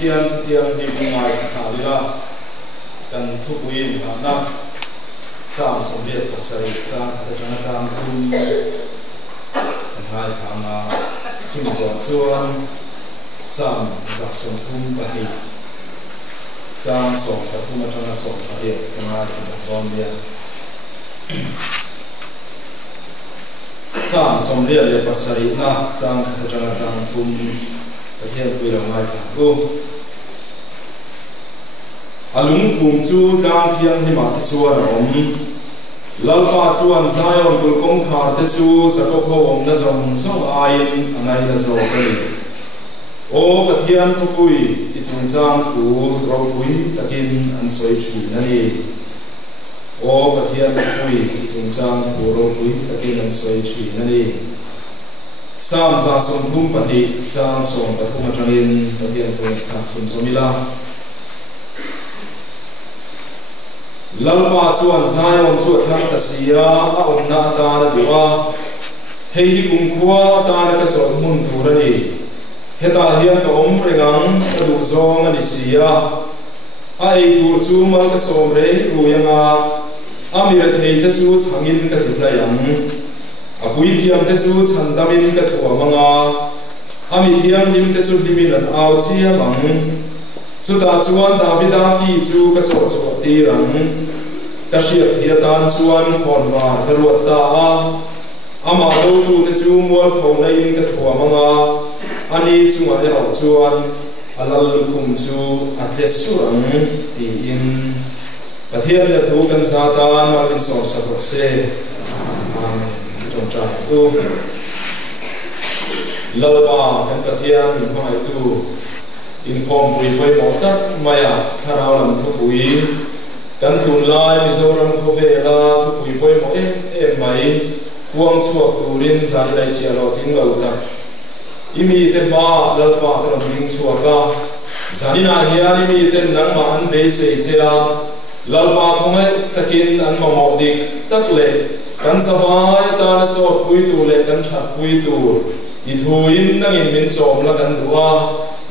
thiên thiên đi ngoài thả đi ra cần thu quý na sam sông việt và xây trang để cho nó trang thun hai tháng chung giọt chuan sam giặc sông thun và hi trang sông và thun cho nó sông và hi cái này thì còn bien sam sông việt và xây na trang để cho nó trang thun và thiên thui lòng hai tháng alung kum chu tlang thiam hi ma te chuan om lalpa chuan zion kul kong thar te chu sakop ho om na zong zong ain angai na zo kali o pathian ko pui I chung chang thu ro pui takin an soi thi na ni o pathian ko pui I chung chang thu ro pui takin an soi thi na ni sam za som thum pati cha som pathum atangin pathian ko tha chun zomila lalpa chuan zion chu thang ta sia a omna ta na duwa hei hi kum khua ta na ka chon mun tur ani heta hian ka om rengang ka du zong ani sia a ei tur chu mal ka som re ruyanga amira thei te chu changin ka thitlayang a pui thiam te chu chandamin ka thua manga ami thiam lim te chu dimin an au chia mang chuta chuan davida ki chu ka chaw chaw ti rang ka hriat hiatan chuan khonwa ka ruat ta a ama lo tu te chu mual pho na in ka thua manga ani chunga e ro chuan alal kum chu atles surang ti in pathian le thu kan satan ma in som sa se amen trong trai tu lalpa kan pathian in khoi tu in khom pui poi mo tak maya tharau lam thu pui kan tun lai mizoram kho ve la thu pui poi mo em mai kuang chuak turin zai lai chia lo thing lo ta imi te ma lalpa kan ring chuaka zanina hian imi te nang ma an be se chea lalpa khome takin an ma mo dik tak le kan savai ta na so pui tu le kan that pui tu I thuin nang in min chom la kan duwa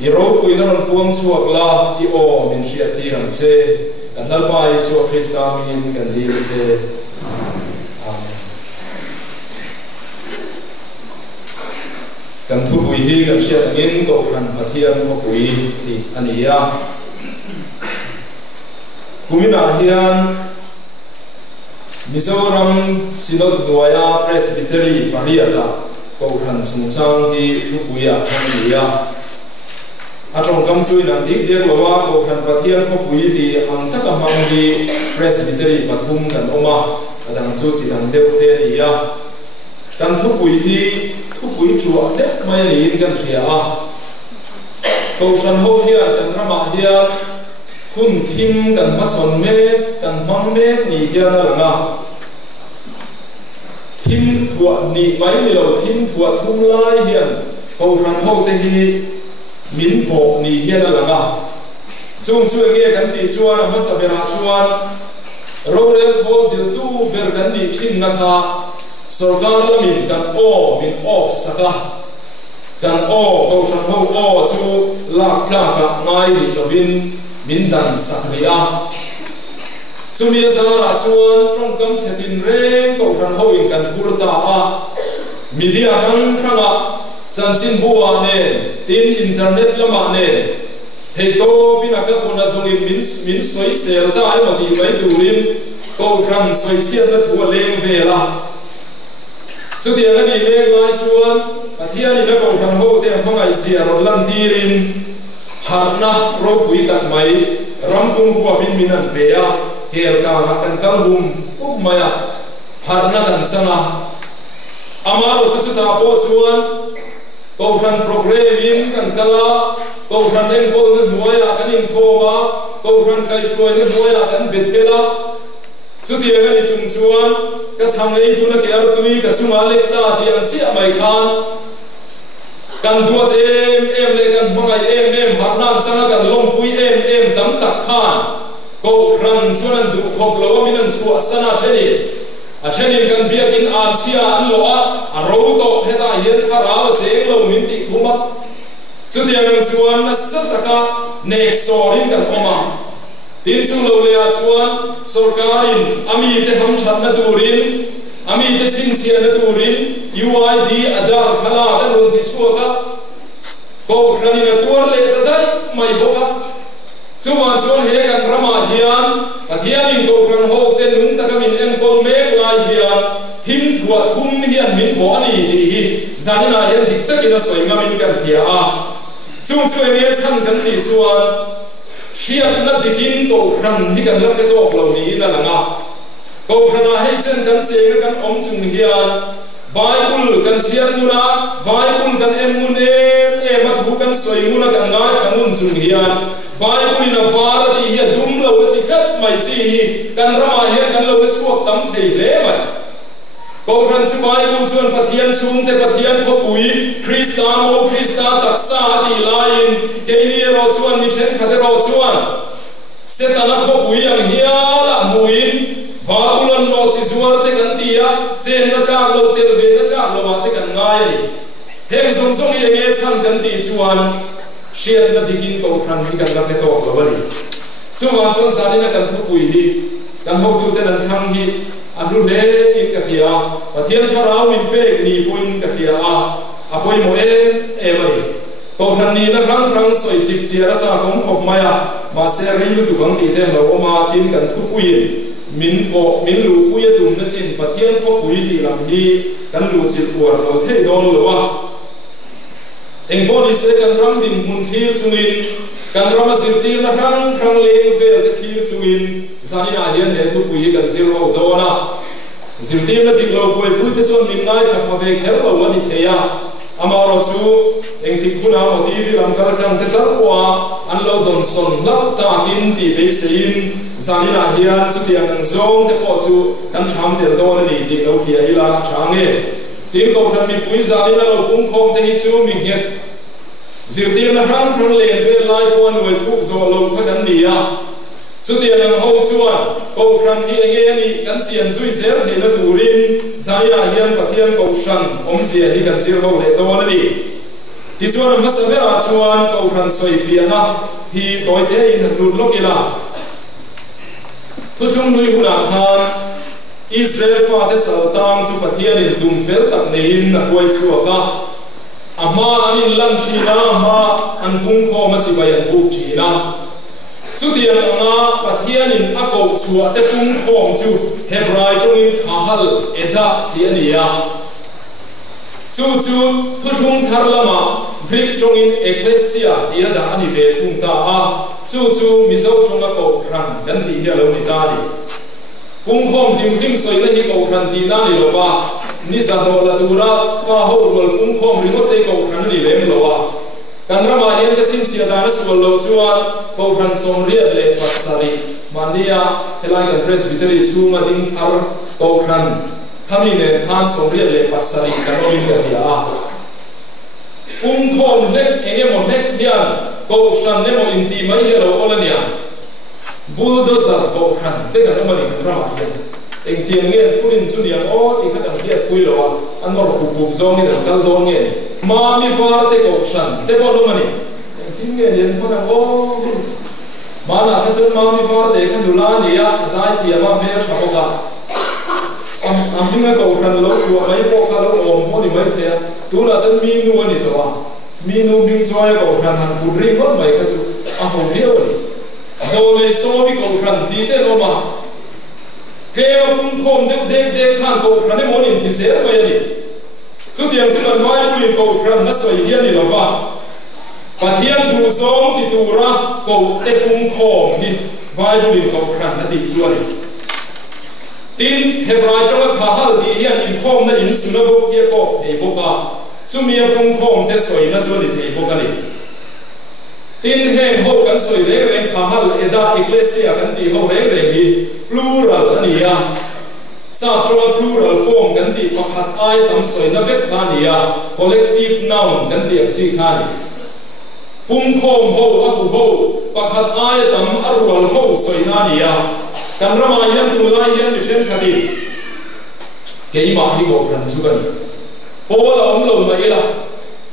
I ro pui na ron puang chuak la I o min hriat ti rang che kan lalpa Yesu Krista min kan dil che amen kan thu pui hi kan hriat angin ko kan pathian ko pui ti ania kumina hian Mizoram Sinod Nuaya Presbytery Pariata ko kan chung chang di thu pui a thania atong kam chui nang dik dek lawa ko kan pathian ko pui ti ang taka mang di presbytery pathum kan oma adang chu chi dang deu te nia kan thu pui chu de mai ni in kan thia a ko san ho hian kan rama hian hun thim kan ma chon me kan mang me ni hian langa thim thua ni mai ni lo thim thua thum lai hian ko ran ho te hi min po ni hian langa chung chu nge kan ti chuan ma sabera chuan rorel ho zil tu ber kan ni thin na kha sarkar lamin kan o min off saka kan o ko san ho o chu la kla ka ngai ni lovin min dan sakria chumi zara chuan trong kam chetin reng ko ran ho in kan hurta a media nang khanga chanchin bua ne tin internet lama ne theito binaka kona zongin min soi sel ta ai mati bai turin ko khan soi chiat na thua leng vela chutia ani me lai chuan pathian ina ko khan ho te mangai sia ron lan tirin harna ro pui tak mai rampung huwa bin minan peya hel ka kan kalhum maya harna kan sanga amaro chu ta po chuan ko khan program in kan kala ko khan en ko na duaya kan in khoma ko khan kai floi na duaya kan bethela chutia ga ni chung chuan ka changai tu na ke ar tui ka chunga lek ta ti ang chi mai khan kan duat em le kan mangai em harna changa kan long pui em tam tak khan ko khan chuan du khop lo min an chu asana theni a thenin kan biak in an chia an lo a ro to heta hian thara cheng lo min ti khuma chutia nang chuan na sataka nek sorin kan oma tin chu lo le a chuan sarkarin ami te ham that na turin ami te chin chia na turin UID adar khala kan ron disua ko krani na tur le ta dai mai boka chuan he kan rama hian pathian in ko kran ho te nung ta kamin en kol me lai hian thim thua thum hian min bo ani ti hi zanina hian dik takina soinga min kan hia a chung me chan kan ti chuan hian na dikin ko kran hi kan lam ke to lo ni na langa ko khana hei chen kan che kan om chung hian Bible kan sian muna Bible kan em mun mat bu kan soi muna kan ngai thamun chung hian Bible in a fara ti hi dum lo ti khat mai chi hi kan rama hian kan lo chuak tam thei le mai ko ran chu Bible chuan pathian chung te pathian ko pui Krista taksa ti lain ke ni ro chuan mi then khate ro chuan setana ko pui ang hiala muin Babylon no chi zuar te kan tia chen na ta lo tel ve na ta lo ma te kan ngai ni hem zong zong ye nge chan kan ti chuan shiat na dikin ko khan hi kan la ke to lo bali chuan sanina kan thu pui hi kan ho tu te nan thang hi anu le in ka hia pathian tharau min pe ni poin ka hia a poi mo e mari ko khan ni na rang soi chik chia cha kom khop maya ma se ri lu tu bang ti te lo ma tin kan thu pui min lu puya dum na chin pathian ko pui ti lam hi kan lu chil por lo thei don lo wa eng body se kan ram din mun thir chungin kan ram sirti na rang leng vel te thir chungin zanina hian he thu pui kan zero dona zirti na dik lo pui pui te chon min nai tha pha ve khel lo ani theya amaro chu eng tik khuna motivi lam kal chang te tar kwa an lo don son la ta tin ti be sein zanina hian chu tiang ang zong te po chu kan tham tel don ani ti lo pia ila change tin ko kan mi pui zanina lo pum khom te hi chu mi het zirti na rang le ve lai pon we thu zo lo ka kan nia chu tiang ang ho chuan ko kan hi enge ani kan chian zui zer he na turin zanina hian pathian ko shan om sia hi kan sir ho le don ani ti chuan ma sa vera chuan ko kan soi fiana hi toy te in lut lokila Tutung dui huna khan Israel fa te saltang chu pathian in tum fel tak nein na koi chuaka ama anin lam china ma an kung kho ma chi bayan bu china chu tiang anga pathian in ako chua te kung khom chu hebrai chung in khahal eda tiania chu tutung thar lama Greek chung in ecclesia ia da ani ve thung ta a chu mizo chung a ko kran dan ti ya lo ni ta ni kung khom him soi na hi ko kran ti na ni lo ba ni za do la tura pa ho rol kung khom ri mo te ko kran ni lem lo wa kan ra ma hian ka chin chia da na su lo chuan ko kran som ri le pasari mania helai kan presbytery chu ma ding thar ko kran khami ne khan som ri le pasari kan o in ka ya kung khom nek enge mo nek hian ko shan ne mo in ti mai hero olania bulldozer ko khan te kan mani kan rama hian eng tiang nge turin chu niang o ti khat ang hiat pui lo an no pu pu zong ni dal do nge ni ma mi far te ko shan te ko lo mani eng tin nge yen mo na o ma na khachen ma mi far te kan dula ni ya zai ti ma me tha ko ka am hinga ko khan lo ku mai ko ka lo om mo ni mai the tu la chen mi nu ani to wa mi nu bing choi ko khan han pu ri ko mai ka chu a ho hiao ni zo le so bi ko khan ti te lo ma ke pun khom de khan ko khan ne mo ni ti se mai ani chu tiang chu kan mai pu ni ko khan na soi hian ni lo wa pathian du zong ti tu ra ko te pun khom ni mai pu ni ko khan na ti chu ani tin hebrai cho kha hal di hian in khom na in suna bo ye ko thei bo ka chumi pung khom te soi na chu ni thei bo ka ni tin hem ho kan soi le kha hal eda ecclesia kan ti ho re hi plural ani ya sa plural form kan ti pakhat ai tam soi na vek kha ni ya collective noun kan ti chi kha ni pung khom ho a hu ho pakhat ai tam arwal ho soi na ni ya kan rama hian tu lai hian ni then khadi ke ma hi ko kan chu kan po la om lo mai la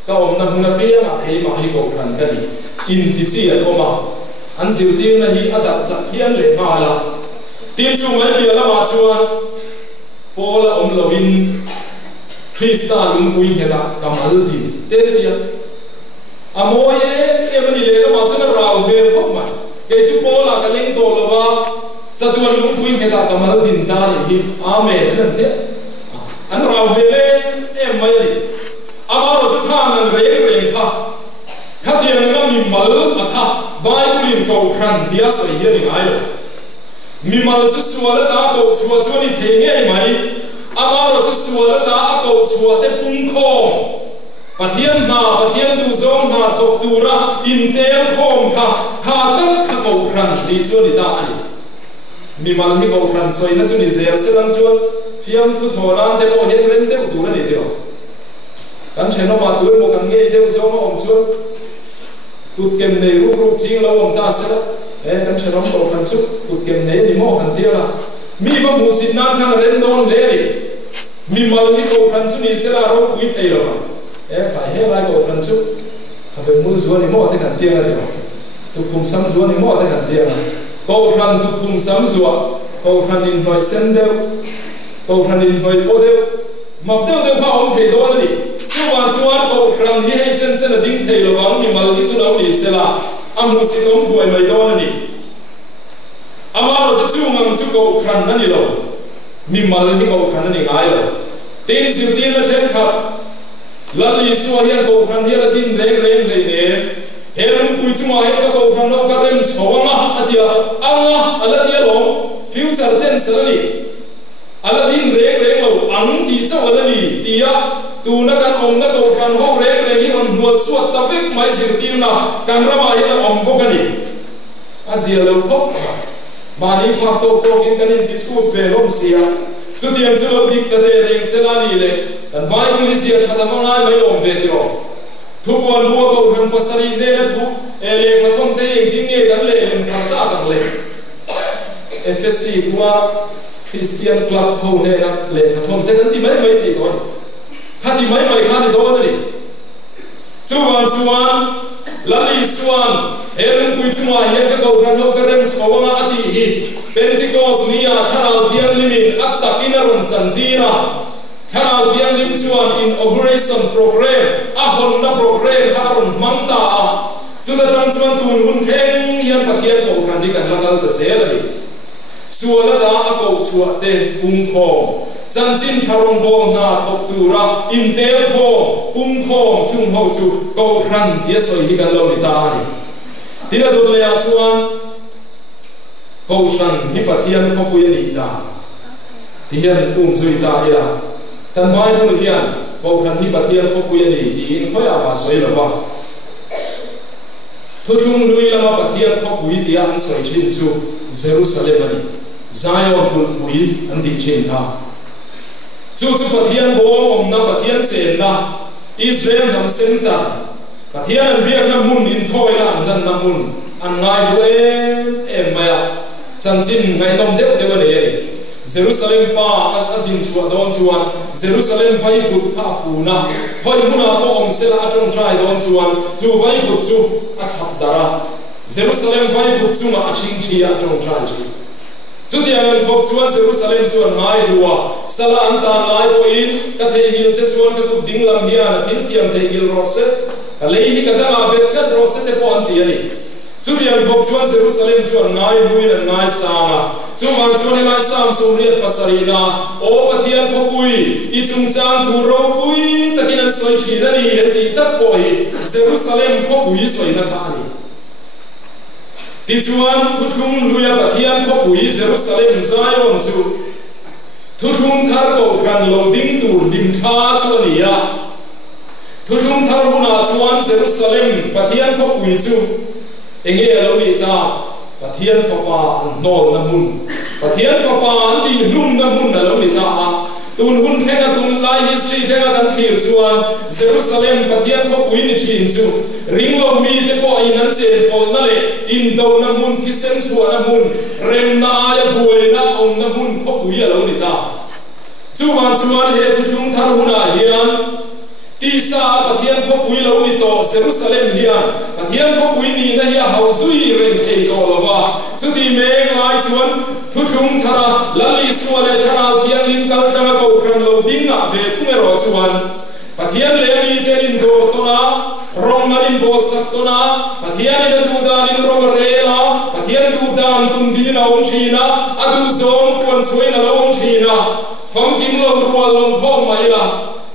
ka om na huna pe ma ke ma hi ko kan ka ni in ti chi an oma an zir tim na hi ada cha hian le ma la tim chu mai bia la ma chuan pola om lovin Krista lung kui heta kamal din te tia amoye emani le la ma chana raw ve phok ma ke chu pola ka leng to lo wa chatuan lung kui heta kamal din ta ni hi amen nan te an raw ve le em mai ri ama ro chu kha nan re re kha khatian na mi mal atha bible ko khan dia so ye ni ai lo mi mal chu suala ta ko chua chu ni thenge mai ama ro chu suala ta ko chua te pung kho pathian tu zong na thok tura in te khom kha tak kha ko khan li chu ni ta ani mi mal hi ko khan soi na chu ni zer selang chu fiam tu thona te ko hen ren te tu na ni tio kan cheno ma tu mo kan nge te zo ma om chu tut kem nei ru ching lo om ta sa kan cheno ko khan chu tut kem nei ni mo han tia la mi ba mu sin nan khan ren don le ri mi mal hi ko khan chu ni se la ro kui thei lo phải hết lại cổ phần chút, phải mua ruộng thì mua thế cần tiền là được, tụi cùng sắm ruộng thì mua thế cần tiền là, cổ phần tụi cùng sắm ruộng, cổ phần in hỏi sen đâu, cổ phần in hỏi ô đâu, mập đâu đâu phải ông thầy đó đi, chú bạn cổ phần đi hay chân là đinh thầy rồi ông thì mà đi xuống đâu đi sẽ là, ông muốn xin ông tuổi mày đó đi, ama rồi chú mang chú cổ phần nó đi đâu, mình mà lên cái cổ phần nó đi ngay rồi, tiền siêu tiền là trên khắp lali suwa hian ko khan hian din reng reng nei ne helum pui chunga he ka ko khan no ka rem chawanga atia anga alatia lo future ten salani aladin reng reng lo ang ti chawalani tia tu na kan om na ko khan ho reng reng hi on nuat suat ta vek mai sir tim na kan rama hian om ko kani azia lo khop mani phak to to kin kanin ti school ve lom sia chu tiam chu lo dik ta de reng selani le dan Bible is here thata mangai mai om ve tiro thu kon lu ko khan pasari ne na thu ele ka thong te ding nge dan le in thang ta tak le FSC kwa Christian Club ho ne na le ka thong te dan ti mai ti don kha ti mai kha ni don ni chuan lali suan helum pui chuma hian ka ko khan ho ka rem chawanga ati hi Pentecost nia tharal thiam limin at takina ron sandira Kanal Tiang Lim Chuan inauguration program ahon na program haron mangta chuda tang chuan tun hun kheng hian pathian ko khan ni kan langal ta selani suala da ako chua te pung kho chanchin tharong bom na thok tura in tel kho pung kho chung ho chu ko khan dia soi hi kan lo ni ta ni tina do le chuan ko shan hi pathian kho pu ni ta ti hian zui ta ila tan Bible hian ko khan hi pathian ko puya ni ti in khoya ba soi la ba thuthung lui lama pathian ko pui ti an soi chin chu Jerusalem ani Zion kul pui an ti chin tha chu pathian bo om na pathian chen na Israel nam senta pathian an biak na mun in thoi na an dan na mun an ngai do em maya chanchin ngai nom deu deu le Jerusalem pa azin chua don chuan Jerusalem vai phut pha funa hoi muna ko om sela atong trai don chuan chu vai phut chu a chap dara Jerusalem vai phut chu ma aching thi atong trai chu chu tiang khop chuan Jerusalem chuan mai duwa sala an tan lai po in ka thei gil che chuan ka ku ding lam hian thin tiam thei gil rose ka lei hi ka dama bet khat rose te pon ti ani chu tiang khop chuan Jerusalem chuan ngai buin an ngai sama chu man chuan ngai sam sum riat pasarina o pathian ko pui I chung chang thu ro pui takin an soi thi na ni le ti tak po hi Jerusalem ko pui soi na ta ani ti chuan thuthung luya pathian ko pui Jerusalem Zion chu thuthung thar ko kan lo ding tur dim tha chu ni ya thuthung thar huna chuan Jerusalem pathian ko pui chu enge lo ni ta pathian fa pa nol na mun pathian fa pa an di lum na mun na lo ni ta tun hun khenga tun lai history khenga kan thir chuan Jerusalem pathian ko pui ni thin chu ring lo mi te po in an che pol na le in do na mun thi sen chuan na mun rem na ya buai na om na mun ko pui lo ni ta chuan he tu thung thar huna hian ti sa pathian ko pui lo ni to Jerusalem hian pathian ko pui ni na hi hau zui ren thei to lova chuti me ngai chuan thu thum thara lali suale thara thiang lim kal tanga ko kran lo ding na ve thume ro chuan pathian le mi te in do to na rong na in bo sak to na pathian ina du da in rong re la pathian du dan tum din na ong thina adu zong kon chuai na lo ong thina phong kim lo rual long khom mai la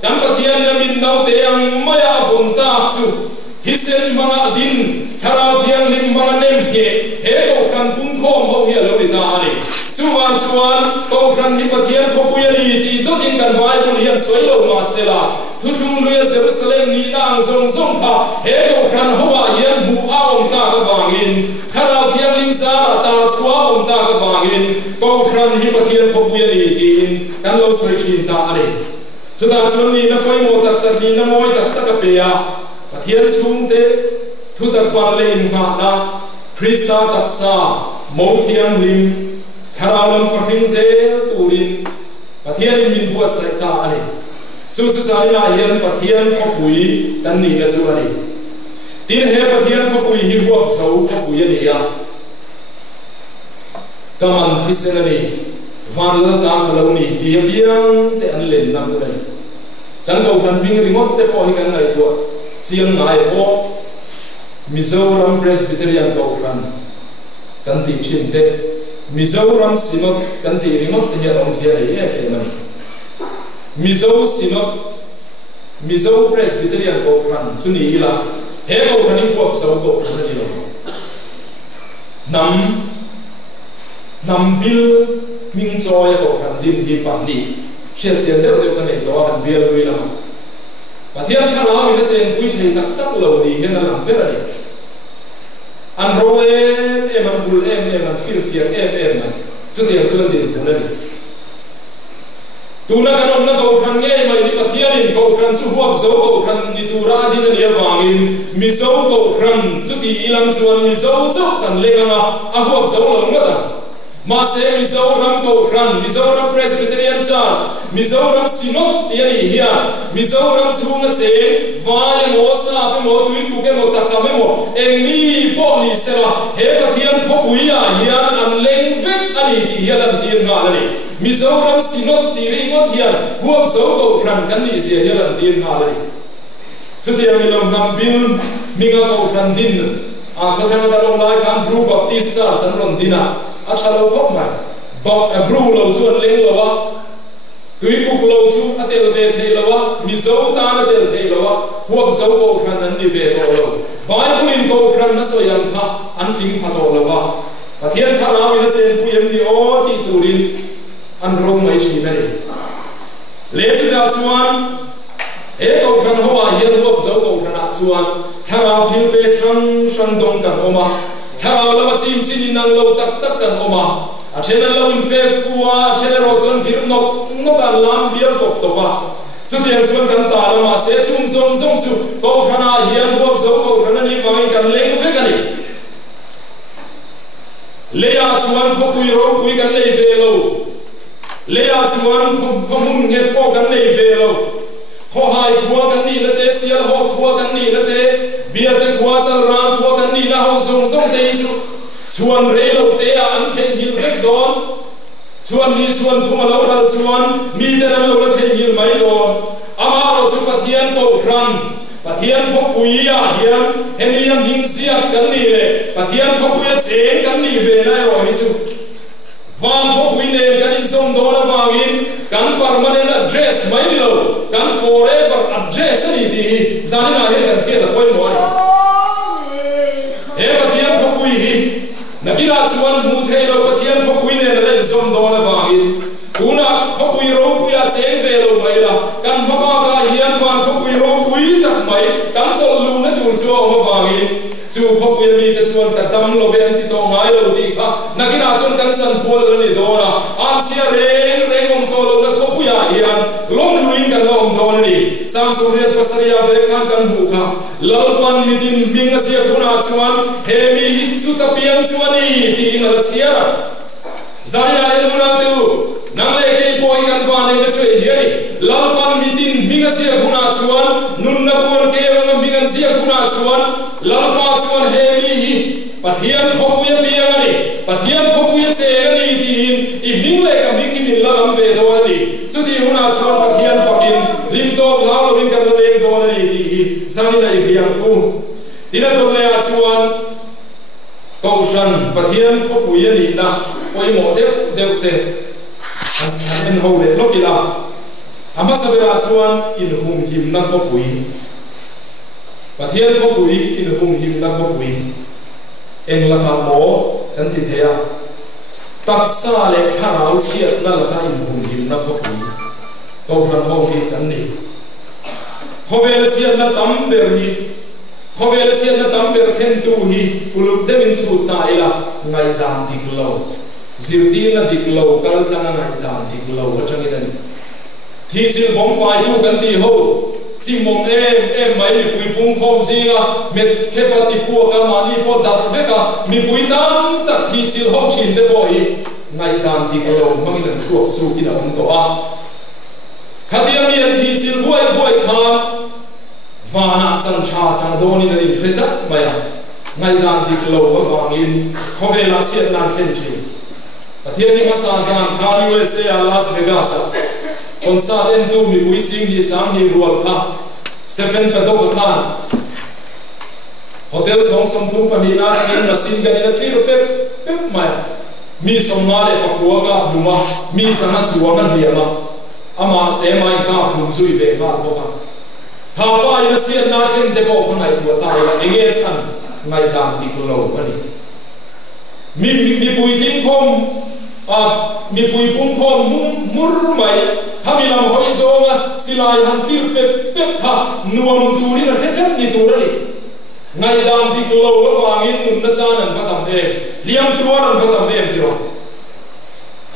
dan pathian na min nau te ang maya von ta chu hisen manga din thara thiang lim manga nem he ko kran pun khom ho hi lo ta ani chuan ko kran hi pathian ko puyali ti do tin kan vai bul hian soi lo ma sela thu thum lu Jerusalem ni na ang zong zong pha he ko kran ho wa hian bu a ong ta ka wangin thara thiang lim sa ta chua ong ta ka wangin ko kran hi pathian ko puyali tin kan lo soi chin ta ani chuta chun ni na koi mo tak ni na moi tak ka pe ya pathian chung te thu tak par le in ma na Krista taksa mo thiang lim tharalam farhing ze turin pathian min buat sai ta ani chu sai na hian pathian ko pui tan ni na chu ani tin he pathian ko pui hi huap so ko pui ani ya kaman thisen ani van la ta khalo ni ti biang te an len nam lai tan ko kan bing remote te po hi kan lai to chiang ngai po Mizoram Presbyterian ko kan ti chin te Mizoram Sinod kan ti remote hian ong sia le e mani Mizo Presbyterian ko suni ila he ko kan ni ko so ko ni lo nam bil ming choi ko kan dim hi pam ni chen chen de kan nei to kan bil wi la pathian thara mi na chen pui thei tak tak lo ni hian lam be ani an ro em an bul em an fil fiak em chu tiang chu tin ku na ni tu na kan na ko khan nge mai ni pathian in ko khan chu huap zo ko khan ni tu ra din ni awangin mi zo ko khan chu ti ilam chuan mi zo chu kan lenga a huap zo lo ngata ma se Mizoram ko khan Mizoram Presbyterian Church Mizoram Sinod tiani hian Mizoram chunga che vai mo sa pe mo tuin ku ke mo takame mo engmi po ni sera he pathian ko puia hian an leng vek ani ti hian an tin nga ani Mizoram Sinod ti ri mo hian huap zo ko khan kan ni se hian an tin nga ani chutia mi lom nam bil minga ko khan din a ka thang da lom lai kan Bru Baptist Church an lom dina a chalo bok ma bok a bru lo chuan leng lo wa tui ku lo chu a tel ve thei lo wa mi zo ta na tel thei lo wa huap zo ko khan an ni ve to lo bible in ko khan na so yang tha an thing pha to lo wa pathian thara mi na chen pu yem ni o ti turin an ro mai chi na ni le chu da chuan e ko khan ho wa hian huap zo ko khan a chuan thara thil pe than dong kan oma thara la chim chin nang lo tak tak kan oma a thena lo in fe fuwa a thena ro chon fir no kan lam bial tok to pa chu tiang chuan kan ta la ma se chung zong zong chu ko khana hian huap zo ko khana ni wang kan leng fe kan ni le ya chuan ko pui ro pui kan nei ve lo le ya chuan ko mun nge po kan nei ve lo ho hai khua kan ni na te sia ho khua kan ni na te bia te khua chal ra khua kan ni na ho zong zong te chu chuan re lo te a an thei gil vek don chuan ni chuan thuma lo ral chuan mi te na lo la thei gil mai don ama ro chu pathian ko ran pathian ko puia hian hemiam ding sia kan ni le pathian ko puia cheng kan ni ve na ro hi chu van ko pui ne kan in som do na wangin kan permanent address mai lo kan forever address ni ti zani na he kan he la koi mo he pathian ko pui hi nakira chuan mu thei lo pathian ko pui ne la in som do na wangin tuna ko pui ro pui a cheng ve lo mai la kan baba ka hian van ko pui ro pui tak mai kan tol lu na tur chu ma wangin chu ko pui mi te chuan ta dam lo ve an ti to mai lo ti kha nakira chuan kan san phol ni do na an sia reng om to lo na ko pui a hian long luin kan lo om to ni sam so riat pasaria ve kan bu kha lalpan mi din bing sia kuna chuan he mi hi chu ta piang chuan ni ti na chia zani ai lu na te nang le ke po hi kan fa ne na chwe hi ni lalpan mitin minga sia guna chuan nun na buan ke wang mingan sia guna chuan lalpa chuan he mi hi pathian khopuya pia ni pathian khopuya che ni tin I ming le ka ming min la lam ve do ni chu ti huna chuan pathian fakin lim to lao lo min kan le do ni ti hi zani na riang u tina to le a chuan Kaushan pathian khopuya ni na oi mo de te en ho le lokila ama sabera chuan in hum him na khopui pathian khopui in hum him na khopui eng la ka mo kan ti theya taksa le kharau siat na la ka in hum him na khopui Kaushan ho hi kan ni hovel chiat na tam ber hi hovel chiat na tam ber khen tu hi uluk demin chu ta ila ngai dam diklo zirti na diklo kal chana ngai dam diklo atang idan thi chil bom pai tu kan ti ho chi mom em mai mi pui pum khom zinga met khepa ti pu ka mani po dar veka mi pui tam tak thi chil ho chin de boy ngai dam diklo mangidan chuak su kina om to a khadia mi an thi chil buai khan vana chan cha chang doni na ni pheta maya ngai dam diklo wa wangin khovela chiat nan khen chi pathian ni ma sa zan khani USA Las Vegas concert en tu mi pui sing hi sang hi rual kha Stephen Padok khan hotel song som thu pa ni na in na sin ga ni na tri pep maya mi som ma le pakua ga duma mi sana chuanga hiama ama mai ka phum zui ve ba ko ka tha pa ina chian na khen de ko khon ai tu ta ila enge chan ngai dam diklo ani mi pui ting khom mi pui pum khom mur mai hamilam hoi zonga silai han thir pe kha nuam turi na thetham ni turani ngai dam diklo wa wangin nun na chanan patam e liam tuaran patam em tiro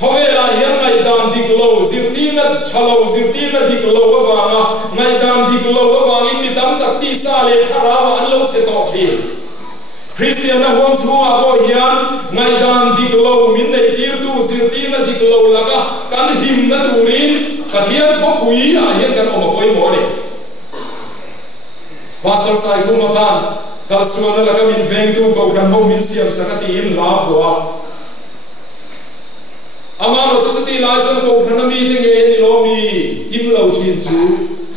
hovela hian ngai dam diklo zirtina thalo zirtina diklo wa wanga ngai dam diklo wa wangin mi tam tak ti sa le kharawa an lo che to khi Christian na hon chua ko hian ngai dam diklo min nei tir tu zirtina diklo laga kan him na turin pathian khopui a hian kan om poi mo ni pastor sai kuma khan kal suana laga min veng tu ko kan ho min siam sakati in la bua amaro chati la chan ko khana mi te nge ni lo mi him lo chin chu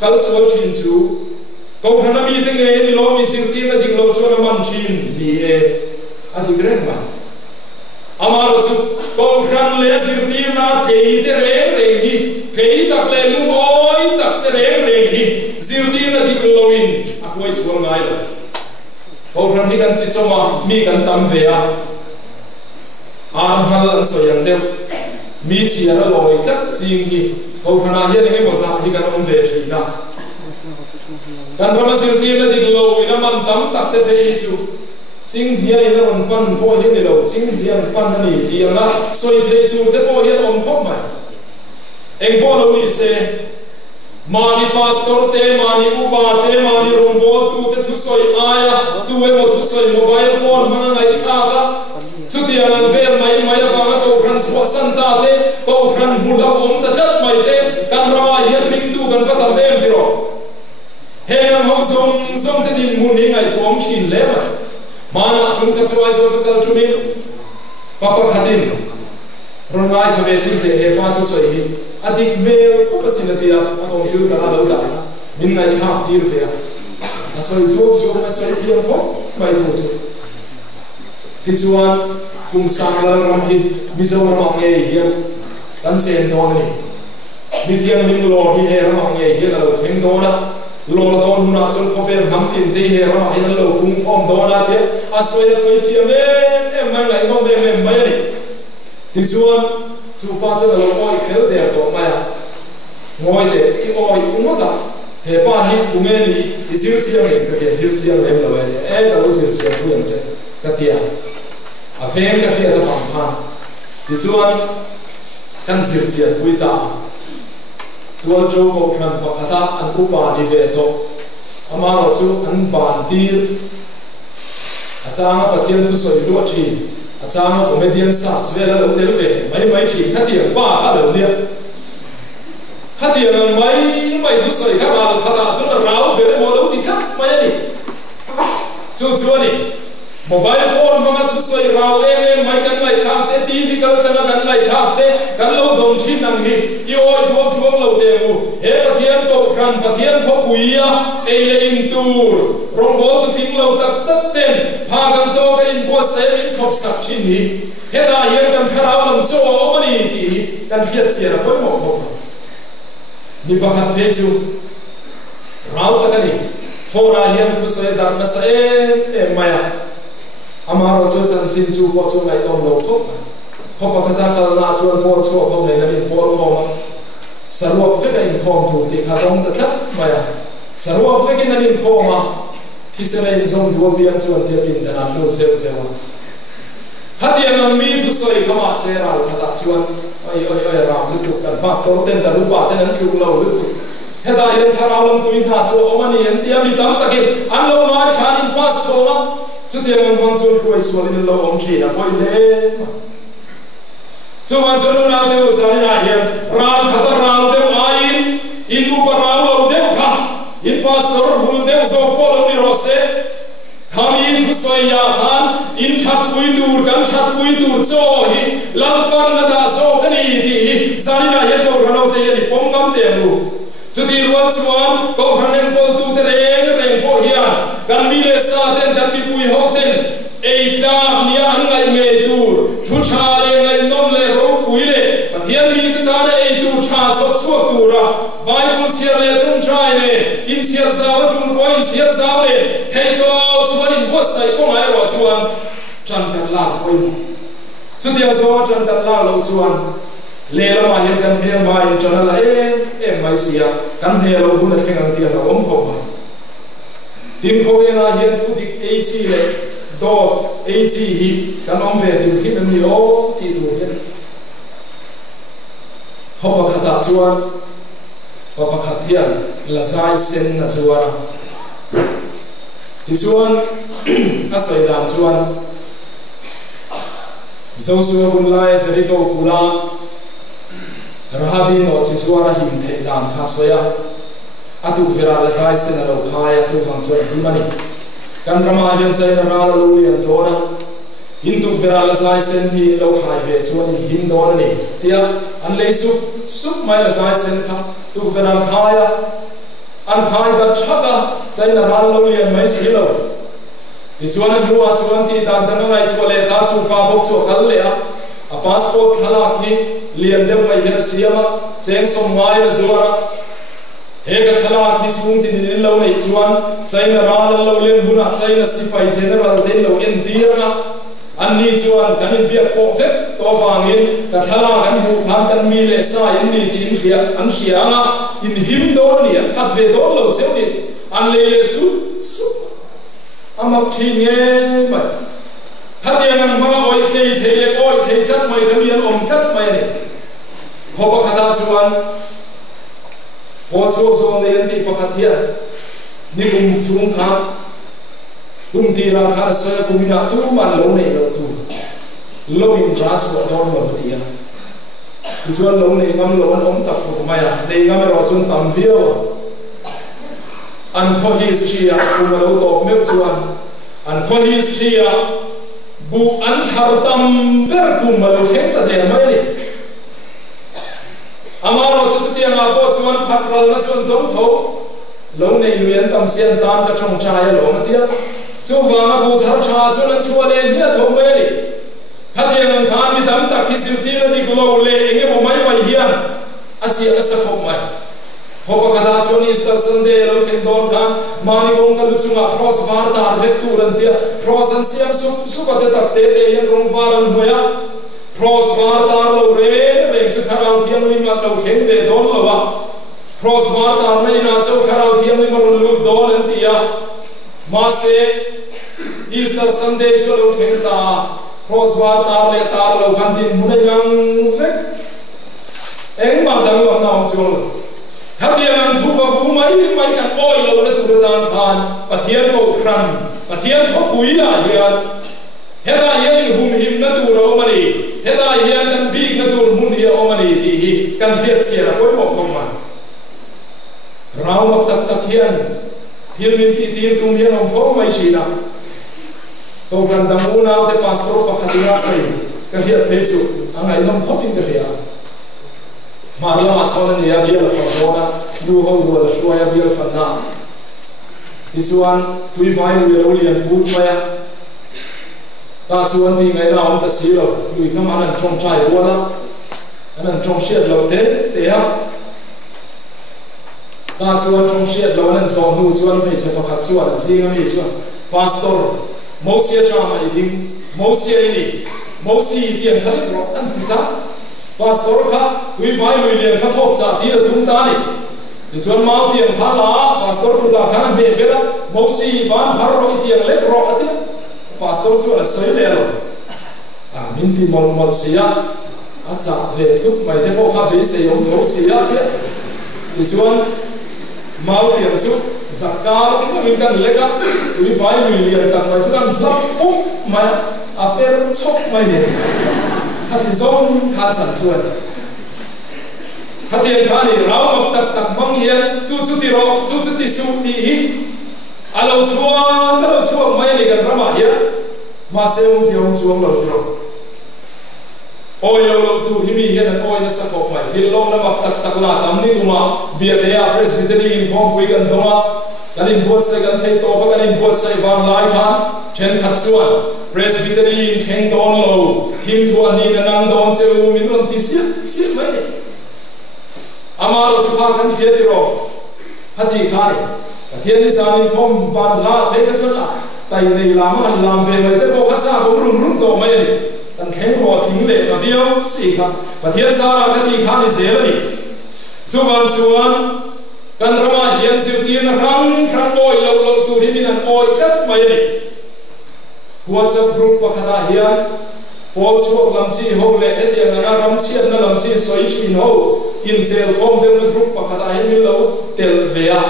kal sual chin chu ko khana mi te nge ni lo mi zirtina diklo chona man chin ni e adi greng ma amaro chu ko khan le zirtina ke te re hi kei tak le lu oi tak te re hi zirtina dikloin akoi sual ngai lo ko khan ni kan chi choma mi kan tam ve a hal an so yang de mi chi ara loi chắc ching hi ko khana hian nge mo sa hi kan om ve thina kan phama zirtina diklo ina man tam tak te phei chu ching hia ina man pan po hi ni lo ching hian pan ni ti anga soi thei tu te po hian om khop mai eng po lo ni se mani pastor te mani upa te mani rombo tu te thu soi aya tu e mo thu soi mobile phone ma ngai kha ka chu ti an vel mai wa na ko khan so san ta te ko khan buda om ta chat mai te kan rawa hian ring tu kan fa ta em ti ro he am ho zong te din mu ni ngai tom chin le ma mana chung ka chwai so ka chu mi papa khatin rongai sa ve sin te he pa chu soi hi adik mel ko pasinatia ang yu ta alo da min ngai thap tir ve asoi zo ma soi ti ko mai thu chu ti chuan kum sang la ram hi mi zo ma nge hi kan sen do ni mi tiang min lo hi he ram nge hi la lo theng do na lo la don na chon ko ve nam tin te he ram hi lo kum om do na te asoi ti em mai lai mo me mai ni ti chuan chu pa chu lo oi fel de to mai ngoi de I oi umo da he pa hi kume ni izir chiang le ke izir chiang le lo e lo izir chiang ku yang che ka tia a ven ka fi da pam ha ti chuan kan zir chiang pui ta tua jo ko khan pa khata an ku pa ni ve to ama ro chu an ban tir a chang pa tian tu soi lu chi chàng comedian sa suy là lâu tới về mấy chỉ khát tiền qua khá lâu liền khát tiền là mấy thứ sợi khát là khát là chỗ là ráo về đây mua đâu thì khát mấy này chú này mobile phone mà thứ sợi ráo em mấy cái này khát thế TV cái cái này khát thế cái lâu đồng chí năng hi yêu ơi thuốc lâu tiền mu hết bắt thiên cầu khăn bắt thiên phô bùi à đây là in tour rong bố tu thinh lâu tất tên phá gần to cái in bùa sẽ in chọc sạch chín hi hết à hiện cần thà làm cho ông ấy thì cần viết gì là quên một một ni bắt hết chú ráo ta cái này phô ra hiện tu sợi đặt mà sẽ em mày à amaro cho chân xin chú bộ cho ngày đông lâu không có khả năng là chuan bộ cho không này là mình bộ không sarua với cái không thủ thì khả năng tất cả mày à sarua với cái này không mà thì sẽ này dùng đua biên chuan thì mình đã làm luôn sêu hạt tiền là mi thu soi không mà sẽ là khả năng chuan ơi làm được tục cần pastor tên là lúc bà tên là kêu lâu được tục hết ta hiện thà làm tụi mình cho ông anh hiện tiêm đi tắm ta cái anh lâu nói khả năng pastor mà chú tiền mình chuan quay xuống lên lâu ông chỉ là quay lên chú mà chú nào đều giải là hiện ram khát rau đều ai in upa rau lâu đều khá in pastor hul đều zo polo ni rose tham in thu soi ya khan in thap pui tur kan thap pui tur cho hi lampan na da so kani ti giải là hiện ko rano te ni pom ngam te lu chú ti ruan chuan ko khanen ko tu te reng ko hian kan mi le sa ten kan mi pui ho ten ei ta nia an ngai nge tur thu cha le ngai nom le ro pui le pathian mi ta le ei tu cha cho chuak tu ra bible chiar le thum trai ne in chiar zaw chung ko in chiar zaw le thei to chuan in wat sai ko mai ro chuan chan kan la ko in chu dia zo chan kan la lo chuan le la ma hian kan phe ma in chan la em mai sia kan he lo hun theng ang tia na om pho tim pho na hian tu dik ei chi le do ei chi hi kan om ve du hi ni o ti tu hian ho pa khata chuan pa khat hian la sai sen na chuan ti chuan a soi dan chuan zo su hun lai zari ko kula rahabi no chi chuan him the dan kha soya atu vera la sai sen na lo khaya chu hang chuan hi mani kan rama hian chai na ra lo lian dona in tu vera la sai sen hi lo khai ve chuan him dona ni tia an le sup mai la sai sen kha tu vera khaya an khai da thaka chai na ra lo lian mai si lo ti chuan ruwa chuan ti dan dan ngai tu le ta chu pa bok chu kal le a passport thala ki lian dem mai hian siama cheng som ngai na zuara he ka thala ki sung tin in lo nei chuan chaina ra lo len huna chaina sipai general te lo en tira an ni chuan kan in biak po ve to wangin ka thala kan hu khan kan mi le sa in ni tin hia an hianga in him do ni a that ve do lo cheu ni an le su amak thi nge mai hatia nang ma oi thei le oi thei that mai kamian om that mai ni ho ba khata chuan ho so ne ti pakhat hian ni kum chung kha kum ti ra kha sa kumina tu man lo nei lo tu lo in ra chu don lo ti ya chuan lo nei ngam lo an om ta fu mai a nei ngam ro chun tam vio an kho history a kum lo to me chuan an kho history a bu an thar tam ber kum lo thek ta de mai ni amaro chu ti anga po chuan phakral na chuan zong tho lo nei luen tam sian tan ka thong cha ya lo ma tia chu wanga bu thar cha chu na chu le nia tho me ni phatia nang khan mi tam tak hi siu ti na di glo le enge mo mai mai hian a chi asa khop mai ho ka khada chuan Easter Sunday lo theng don khan mani bong ka lu chunga cross var ta vek tu ran tia cross an siam su ka te tak te yan rong varan hoya cross var ta lo re chu tharau thiam li ma lo theng ve don lo wa cross var ta mai na chu tharau thiam li ma lu don an tia ma se Easter Sunday chu lo theng ta cross var ta le ta lo kan tin mun yang vek eng ma dang lo na chu hatia nan thu va vu mai kan oi lo na tu dan khan pathian ko khran pathian ko pui a hian heta hian hum him na hiền căn big na tur mun hi omani ti hi kan hiat chia la koi mo khom ma rau mak tak tak hiền hiền min ti ti tum hiền om fo mai chi na to kan dam u na te pastor pa khatia sai kan hiat pe chu angai nom hopin ka ria marla asal ni ya bial fa na du ho du la shwa ya bial fa na isuan tui vai lu lo lian put maya ta chuan ti ngai na om ta si lo lui kam an trong trai wala an trong shet lo te ha ta chuan trong shet lo an so hu chuan pe se pakhat chuan si ngami chuan pastor mosia chama iding mosia ini mosi tian khalik ro an pita pastor kha tui vai lu lian kha phok cha ti la tum ta ni chuan mau tiang kha la pastor tu ta khana be bela mosi ban har ro tiang le ro ati pastor chu a soi le lo a min ti mol mol sia a cha ve thup mai te ko kha be se yom tho sia te ti chuan mau tiang chu zakar ko min kan le ka tu vai mi lian tak mai chu kan hlap pum ma a per chok mai ne ha ti zong kha chan chuan hati yang kani rau tak tak manghian cu ti ro cu ti su ti hi alo chuang mai ni kan rama hian ma seung chuang lo ro oi lo tu hi mi hian an oi na sakok mai hil long na mak tak tak la tam ni kuma bia te ya presbytery in phong pui kan donga kan in buat sai kan thei to ba kan in buat sai wang lai kha chen khat chuan presbytery in theng don lo thim thuan ni na nang don cheu min ron ti sia mai ni amaro chupa kan khiati ro hati khani athian ni samin khom ban la le ka chona tai nei lam han lam ve mai te ko khacha ko rum to mai ni kan theng ro thing le ka viau si kha pathian sara hati khani zelani chuban chuan kan rama hian sir tin rang oi lo tu hi min an oi kat mai ni WhatsApp group pakhana hian Paul chuak lam chi ho le etiang na ram chi na lam chi soi chin ho in tel form del group pakhat ai mi lo tel vea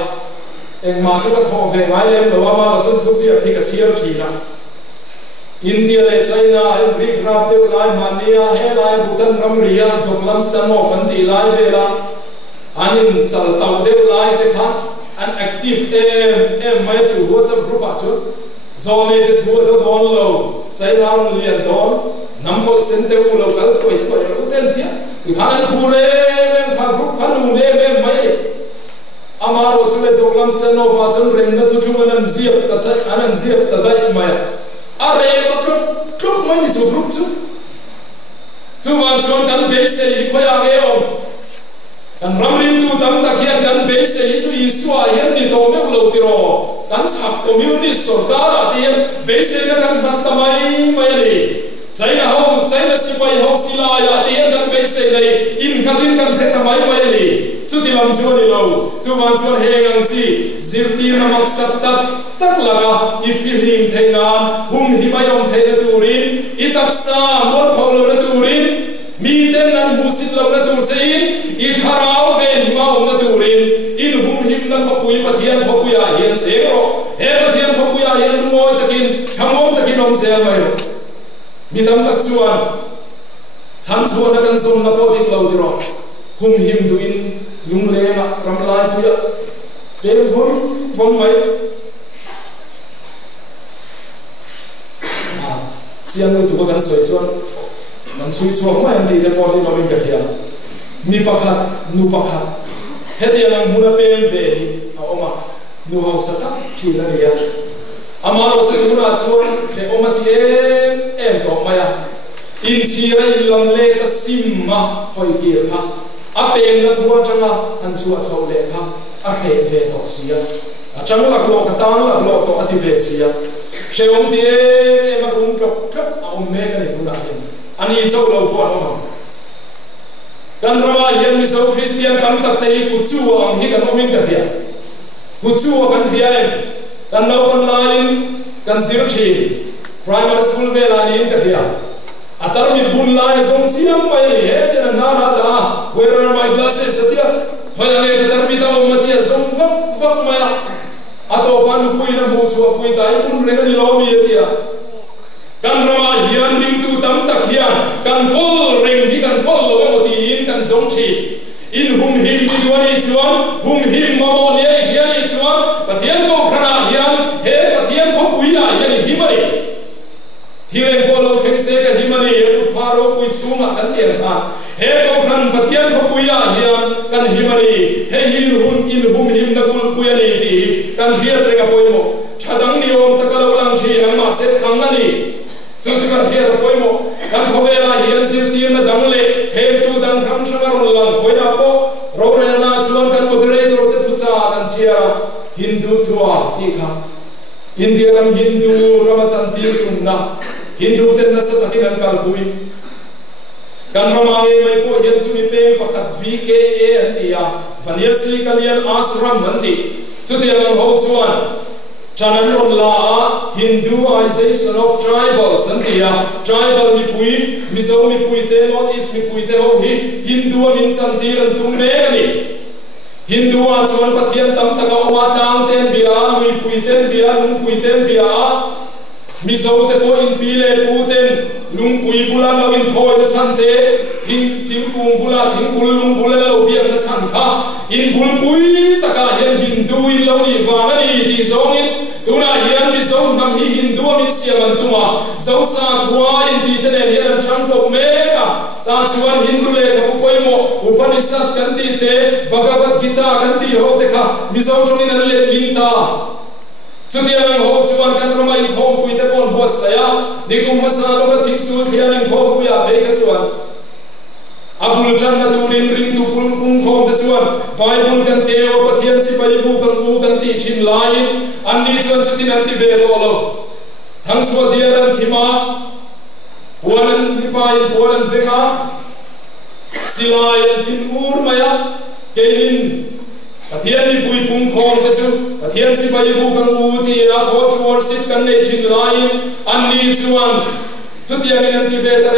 eng ma chu ka tho ve ngai lem lo ma chun thu sia thi ka chiar thina India le China ai Greek rap de lai mania he lai butan ram ria doklam stan of an ti lai vela anin chal tau de lai te kha an active em mai chu WhatsApp group a chu zone te thu do don lo China lian don number sente u lo kal thoi uten tia khanan khure mem kha group khanu ne mem mai amaro chule doklam stand of achun rem na thu thuman ziap ta anan ziap ta dai mai are to thuk mai ni chu group chu wan chuan kan be se i khoya ge om kan ramrim tu tam takhian kan be se i chu iswa hian ni to me lo ti ro kan chap communist sarkar atian be se na kan bat tamai mai ni China sipai ho sila ya tian kan be se nei in kadin kan phe tamai mai ni chu ti lam chu ni lo chu wan chu he ngang chi zirti na maksat tak laga ifilin thainan hum himayom thaina turin itaksa mon pholo na turin mi ten nan husit lo na tur chein I tharau ven himaom na turin in hum him na phapui pathian phapuya hian chero he pathian phapuya hian lumoi takin thangom takin om sel mai mi tam tak chuan chan chuan kan som na po dik lo diro hum him du in lung le na ram lai tu ya pe von mai chiang tu ko kan soi chuan man chui chuan mai ni de po ni nomin ka hia ni pakhat nu pakhat heti ang huna pen ve a oma nu hau sata thi na ria amaro chuna chuan le oma ti em to maya in chira in lam le ka simma hoi ki kha a pen la huwa changa han chua chau le kha a he ve to sia a chang la lo ka tang la lo to ati ve sia she om ti em a rum kap kap a om me ka ni tu na hin ani chau lo po no kan rawa yen mi so Christian kan tak te ku chu ang hi kan omin ka dia ku chu kan dia kan no online kan zero thi primary school ve la ni ka dia atar mi bun la zong chiam mai he te na ra da where are my glasses atia hoya le tar mi ta o matia zong vak mai ato pan pui na bu chu pui dai pun re ni lo mi atia kan rawa hian kan ring tu tam tak hian kan kol reng hi kan kol lo mo ti in kan zong thi in hum him mi duani chuan hum him mo le hian chuan pathian ko khana hian he pathian ko puya hian hi mari hiren ko lo theng se ka hi mari lu pharo pui chuma kan tian kha he ko khan pathian ko puya hian kan hi mari he in hum him na kul puya ni ti kan hian rega poimo thadang ni om takalo lang thi nang ma se thangani chu chu kan hian poimo kan khobela hian sir ti na dang le he tu dang kham sangaron lang poina po ro re na chuan kan moderator te thu cha kan chia hindu thua ti kha india ram hindu ramachanti tunna hindu ten na sa takin kal pui kan ramame mai po hian chu mi pe pakhat vka antia vanesi kalian asram manti chu ti ang ho chuan chanan ron la hinduization of tribals antia tribal mi pui mizo mi pui te not is mi pui te ho hi hindu min chanti ran tum me ani hindu a chuan pathian tam taka oma tang ten bia mi pui ten bia lung pui ten bia mizo te po in pile pu ten lung pui bulan lo in thoi na chan te thing kung bula thing bul lung bulan lo biak na chan kha in bul pui taka hian hindu in lo ni wang ani ti zong in tuna hian mizo nam hi hindu min siaman tuma zo sa kwa in ti te ne hian chan pok me ka ta chuan hindu le ka poi mo upanishad kan ti te bhagavad gita kan ti ho te kha mizo chongin an le ling ta chutia nang ho chuan kan ramai khom pui te pon bot saya nikum masa lo ka thik su thia nang khom pui a pe ka chuan abul chan na turin ring tu pul pung khom te chuan bible kan te o pathian si pai bu kan u kan ti thin lai an ni chuan chutin an ti ve lo thang chua dia ran khima puanan ni pai puanan veka silai tin ur maya kein pathian ni pui pung khom te chu pathian si pai bu kan u ti a ko worship kan nei thin lai an ni chuan chutia min an ti ve ta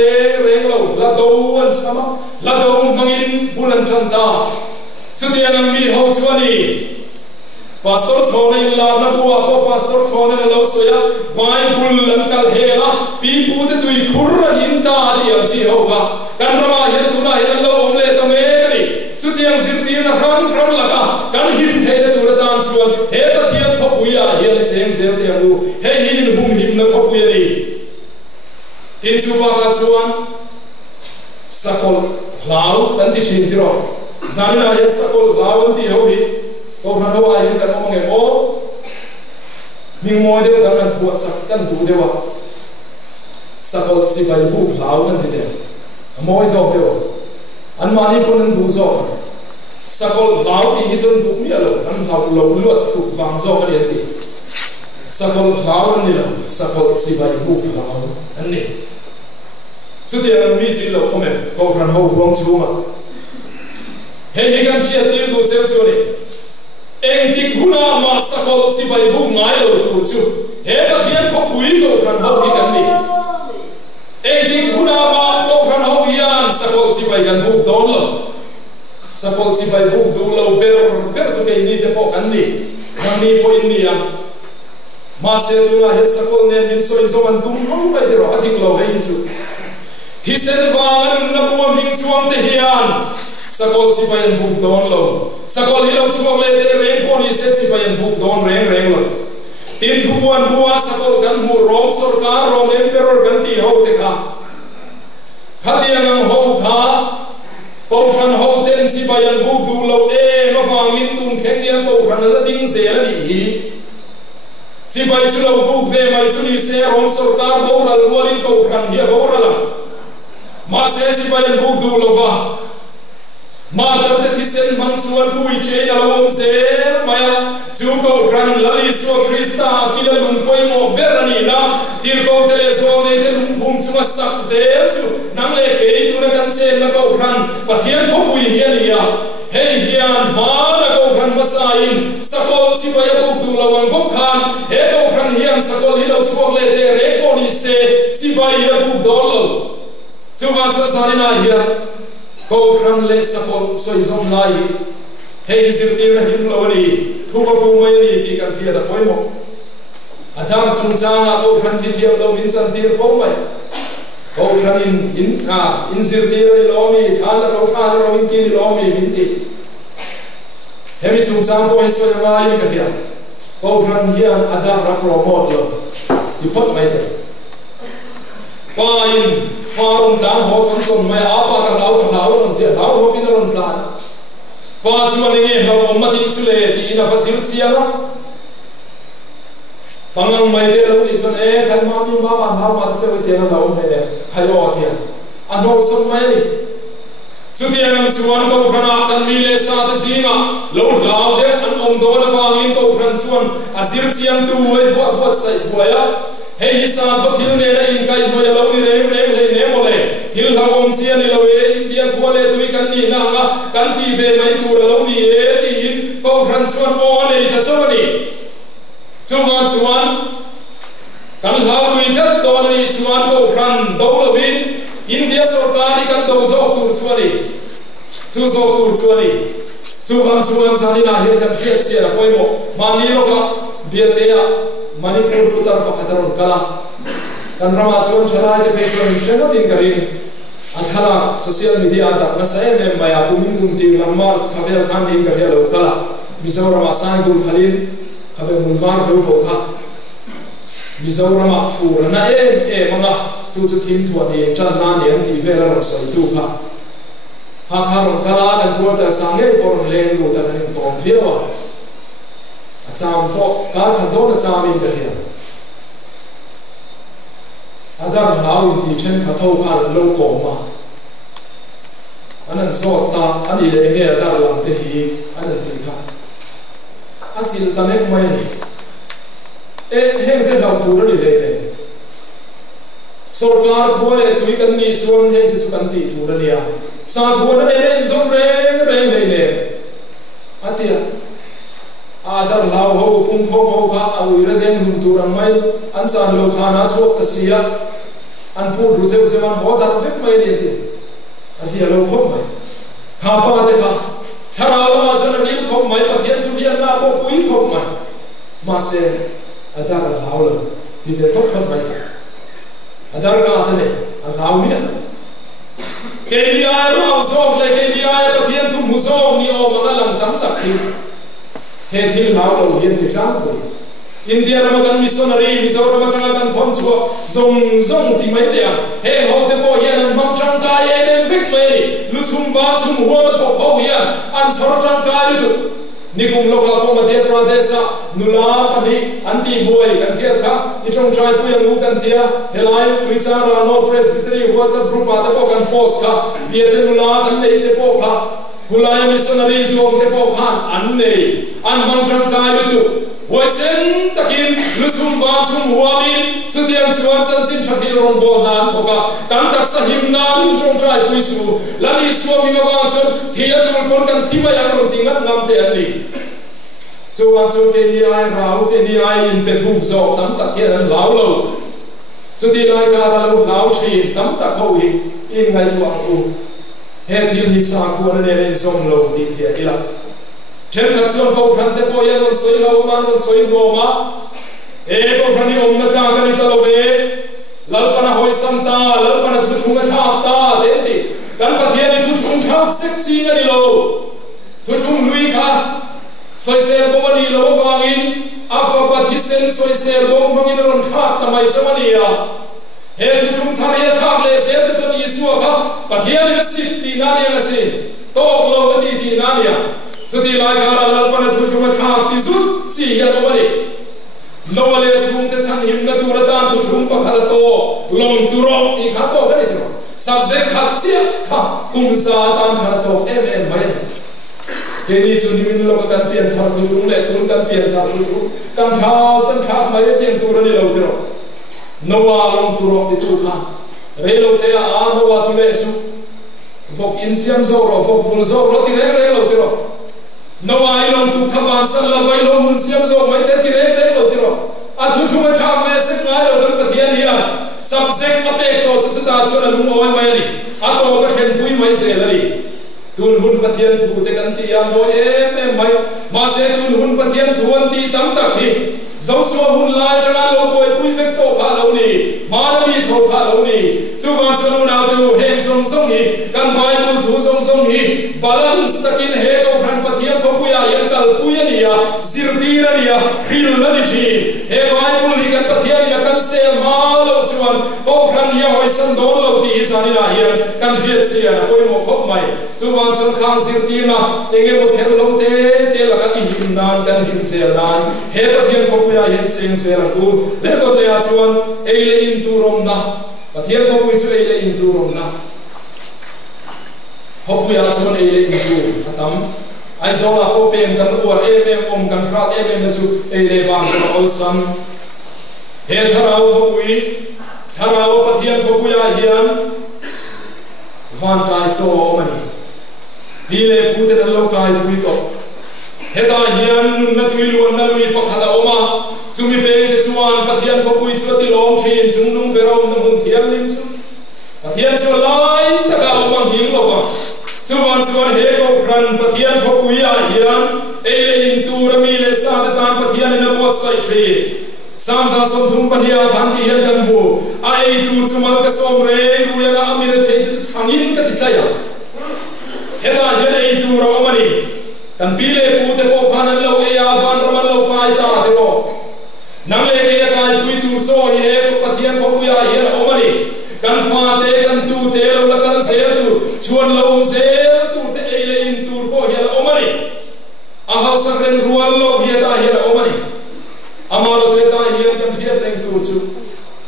reng lo la do an chama la do mangin bulan chanta chutia nang mi ho chuani pastor chhone la na buwa po pastor chhone lo soya bible lan kal hela pi pu te tui khurra in ta liam chi ho ba kan rama ya tu na he lo om le ta me kani chutiang sir ti na ran laka kan him the de tu ra tan chuan he pathian pho puya he le cheng se te ngu he hin bum him na pho puya ni tin chu ba ka chuan sakol lau kan ti shin ti ro zanina he sakol lau an ti ho hi ko han ho ai kan mo nge o ming mo de da kan pu sak kan tu de wa sakol chi bai bu lau kan ti de mo zo de wa an mani pun an du zo sakol lau ti hi chon du mi alo an lau lo luat tu wang zo ka ti sakol lau an ni lo sakol chi bai bu lau an ni chu de an mi chi lo ko me ko han ho rong chu ma he he kan fiat ti du cheu chu ni eng tik huna ma sakol chi bai bu ngai lo tu chu he pathian ko pui ko kan ho ni kan ni eng tik huna ma ko kan ho yan sakol chi bai kan bu don lo sakol chi bai bu du lo ber chu ke ni te po kan ni kan ni po in ni ya ma se tu na he sakol ne min soi zo man tum ho bai de ro adik lo he chu thi sen wa an na buam hing chuang te hian sakol chi bai an bu don lo sakol hi lo chu le te reng po ni se chi bai an bu don reng lo tin thu buan bua sakol kan mu rom sarkar rom emperor kan ti ho te kha khatiang ang ho kha Pausan ho ten si bai an bu du lo e ma wangin tung kheng niam pausan la ding se ani chi bai chu lo bu ve mai chu ni se rom sarkar bo ra luarin pausan hi bo ra la ma se chi bai an bu du lo wa ma dar te thi sen mang suan pui che na lo se maya chu ko ran lali so krista kila lung poi mo berani na tir ko tele so ne te lung bum chu ma sak se chu nang le ke tu na kan che na ko ran pathian ko pui hian ya hey hian ma na ko ran masain sakol chi bai bu du lo wang ko khan he ko ran hian sakol hi lo chu le te re ko ni se chi bai ya bu do lo chu ma chu sa ni na hian ko ran le sakol soi zom lai hey zir ti na him lo ni thu fa fu mai ni ti kan fia da poi mo adang chung chang a ko ran thi thiam lo min chan ti fo mai ko khan in zirti ri lomi than ro in ti ni lomi binti hemi chung chang ko hiso nga in ka hian ko khan hian adar ra promote lo ti phot mai te pa in farong tlan ho chon mai apa ka lau on te lau ho pin ron tlan pa chuan nge ho mati chule ti ina fasil chiala pangang mai te lo ni son khan ma mi ma ma se te na lau me le hayo atia anol som mai ni chu ti anam chuan ko khana kan mi le sa ta singa lo lau de an om do na wangin ko khan chuan azir chiam tu wei bo sai boya hei sa ko thil ne na in kai mo ya lo ni re le ne mo le thil la om chian ni lo e india ko le tu kan ni na nga kan ti ve mai tu lo ni e ti ko khan chuan o le ta chawani chuan kan lau lui that to ni chuan ko khan do lo bin india sarkari kan do zo tur chuani chu zo tur chuani chuan zani na he kan phe che ra koi mo mani lo ka biate ya manipur putar pakhataron kala kan rama chuan charai te pe chuan shena tin kari athala social media ta na sai me maya kumin ti lamar khavel khan din kari lo kala mizoram asan gul khalin khabe mulwar ho ho kha mizoram fu na manga chu thim thua ni chan na ni ti vela ro sai tu kha ha ron kala kan ko ta sange por len lu ta kan ko phio acham po ka khan do na cham in kari adar lau ti chen kha tho kha lo ko ma anan zo ta ani le nge adar lam te hi anan ti kha achil ta mek mai ni he te lau tu ri le le sarkar ko le tu kan ni chuan he chu kan ti tu ra nia sa ko na le zong re le atia adar lau ho pum kho ho kha au ira den hum tu ram mai an chan lo khana chok ta sia an pu ru se man ho dar fek mai ni te asia lo khop mai kha pa te kha thara lo ma chan ni khop mai pathian tu hian na po pui khop mai ma se adar lau lo ti be tok khop mai adar ka ta ne an lau ni ke di ai ro zo le ke di ai pathian tu mu zo ni o ma lam tam tak ki he thil lau lo hian ni tlang ko India ramakan missionary Mizoram kan thom chu zong ti mai te he ho te po hian an mam chang ka ye den fek mai lu chum ba chum huwa ma tho ho hian an sor chang ka lu nikum lokal po madhya pradesha nula pani anti boy kan hiat kha ichong trai pu yang kan tia helai twicha ra no presbytery whatsapp group ata po kan post kha biate nula kan nei te po kha hulai missionary zong te po khan an nei an mam chang ka lu Waisen takin lusum ba chum huamin chudiam chuan chan chin thakil ron bol nan thoka kan tak sa himna min chong trai puisu lali suami ma ba chon thia chul pon kan thima yang ron tingat nam te ani chuan chu ke ni ai rau ke ni ai in pe thu zo tam tak hian lau lo chudi lai ka ra lo lau thi tam tak ho hi in ngai tuang u he thil hi sa ko ne len som lo ti dia ila Chen khat chuan ko khan te po yan on soi lo man on soi go ma ko khani om na ta kan ta lo ve lalpana hoi sam ta lalpana thu thung tha ta te ti kan pa thia ni thu thung tha sek chi na ni lo thu thung lui kha soi se ko ma ni lo wangin afa pa thi sen soi se lo mangin ron kha ta mai chamani ya he thu thung tha ne tha le se te so ni su kha pa thia ni sit ti na ni na se to lo ti ti na ni ya Jadi laga lalpan itu cuma kaki zut sih ya kembali. Nawale sebelum kesan himna tu rata tu rumpa kata to long turok di kato kan itu. Subjek kacir kah kumsatan kata to main. Jadi cuni min lo kan pian thar tu rumle tu kan pian thar tu kan khau mai pian tu rani lo tiro. Nawa long turok itu kan. Relo te a nawa tu lesu. Fok insiam zoro fok ful zoro ti relo tiro. Nawa ilong tu kaban san la vai lo mun siam zo mai te tire lo tiro athu thu ma kha me se ngai lo kan pathian hian subject ate to chata chona lu oi mai ni ato ka khen pui mai se la ni tun hun pathian thu te kan ti ya mo mai ma se tun hun pathian thu an ti tam tak hi dấu số hun lai cho anh lâu bồi quý phép tổ phá lâu nì mà đi thổ phá lâu nì chú con cho lúc nào từ hẹn sông sông nì căn bài tu thủ sông sông nì balance takin he câu phan phát hiện có bùi à yên cալ bùi à nìa zir đi ra nìa khil na nì chi he bài bùi đi căn phát hiện nìa căn xe má lâu chú anh câu phan nìa hỏi sân đón lâu tì ra nìa hiền căn viết chi à ôi một khóc mày chú con cho khang zir đi mà để nghe một theo lâu tế là các hình nan căn hình xe nan he phát hiện có bùi à hiện chênh xe là cú lẽ tốt lẽ chuan ấy là in tu rom na và thiên có bùi chú ấy là in tu rom na học bùi à chuan ấy là in tu tắm ai zo là có bèn căn uar em căn khát em là chú ấy là vàng cho all sam he tharau học bùi tharau phát hiện có bùi à hiền van kai cho mani pile pute na lo kai bùi to heta hian na tui luan na lui pakhala oma chumi peng te chuan pathian ko pui chu ti lom thin chung nung berom na mun thiam lim chu pathian chu lai taka oma hing lo ba chuan he ko ran pathian ko pui a hian ele in tu rami le sa ta tan pathian na bot sai thri sam sa som thum pania than ti hian kan bu a ei tu chumal ka som re ru ya amire thei chu changin ka ti tlaya heta hian ei tu ro mani kan pile pu te po phanan lo e ya van raman lo pai ta te ro nang le ke ya kai pui tu cho hi e ko pathian ko pu ya hi o mani kan fa te kan tu te lo la kan se tu chuan lo se tu te e le in tu po hi o mani a hau sa ren rual lo hi ta hi o mani amaro se ta hi kan hi leng su chu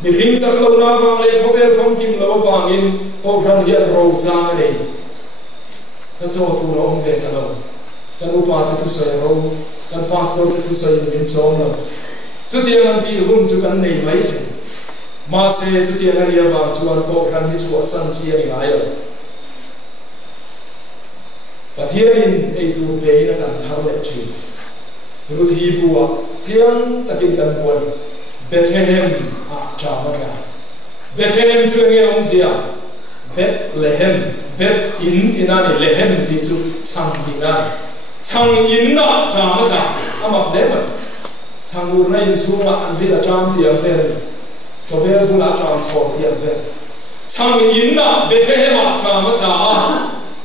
mi ring chak lo na wang le ko vel phong kim lo wang in ko ran hi ro chang nei ta cho tu ro ve ta lo kan upa tu sai ro kan pastor tu sai min chom lo chu tiang an ti hum chu kan nei mai ma se chu tiang an ya ba chuan ko kan hi chu san chi ani ngai lo pathian ei tu pe na kan thar le chi ru thi bua chiang takin kan pon Bethlehem a cha ma ka Bethlehem chu nge ong sia Bethlehem bet in inani lehem ti chu chang dinga chang in na cha ma ka ama de ma chang ur na in chu ma an vi la cham ti am fe cho be bu la cham cho ti am fe chang in na Bethlehem a cha ma ka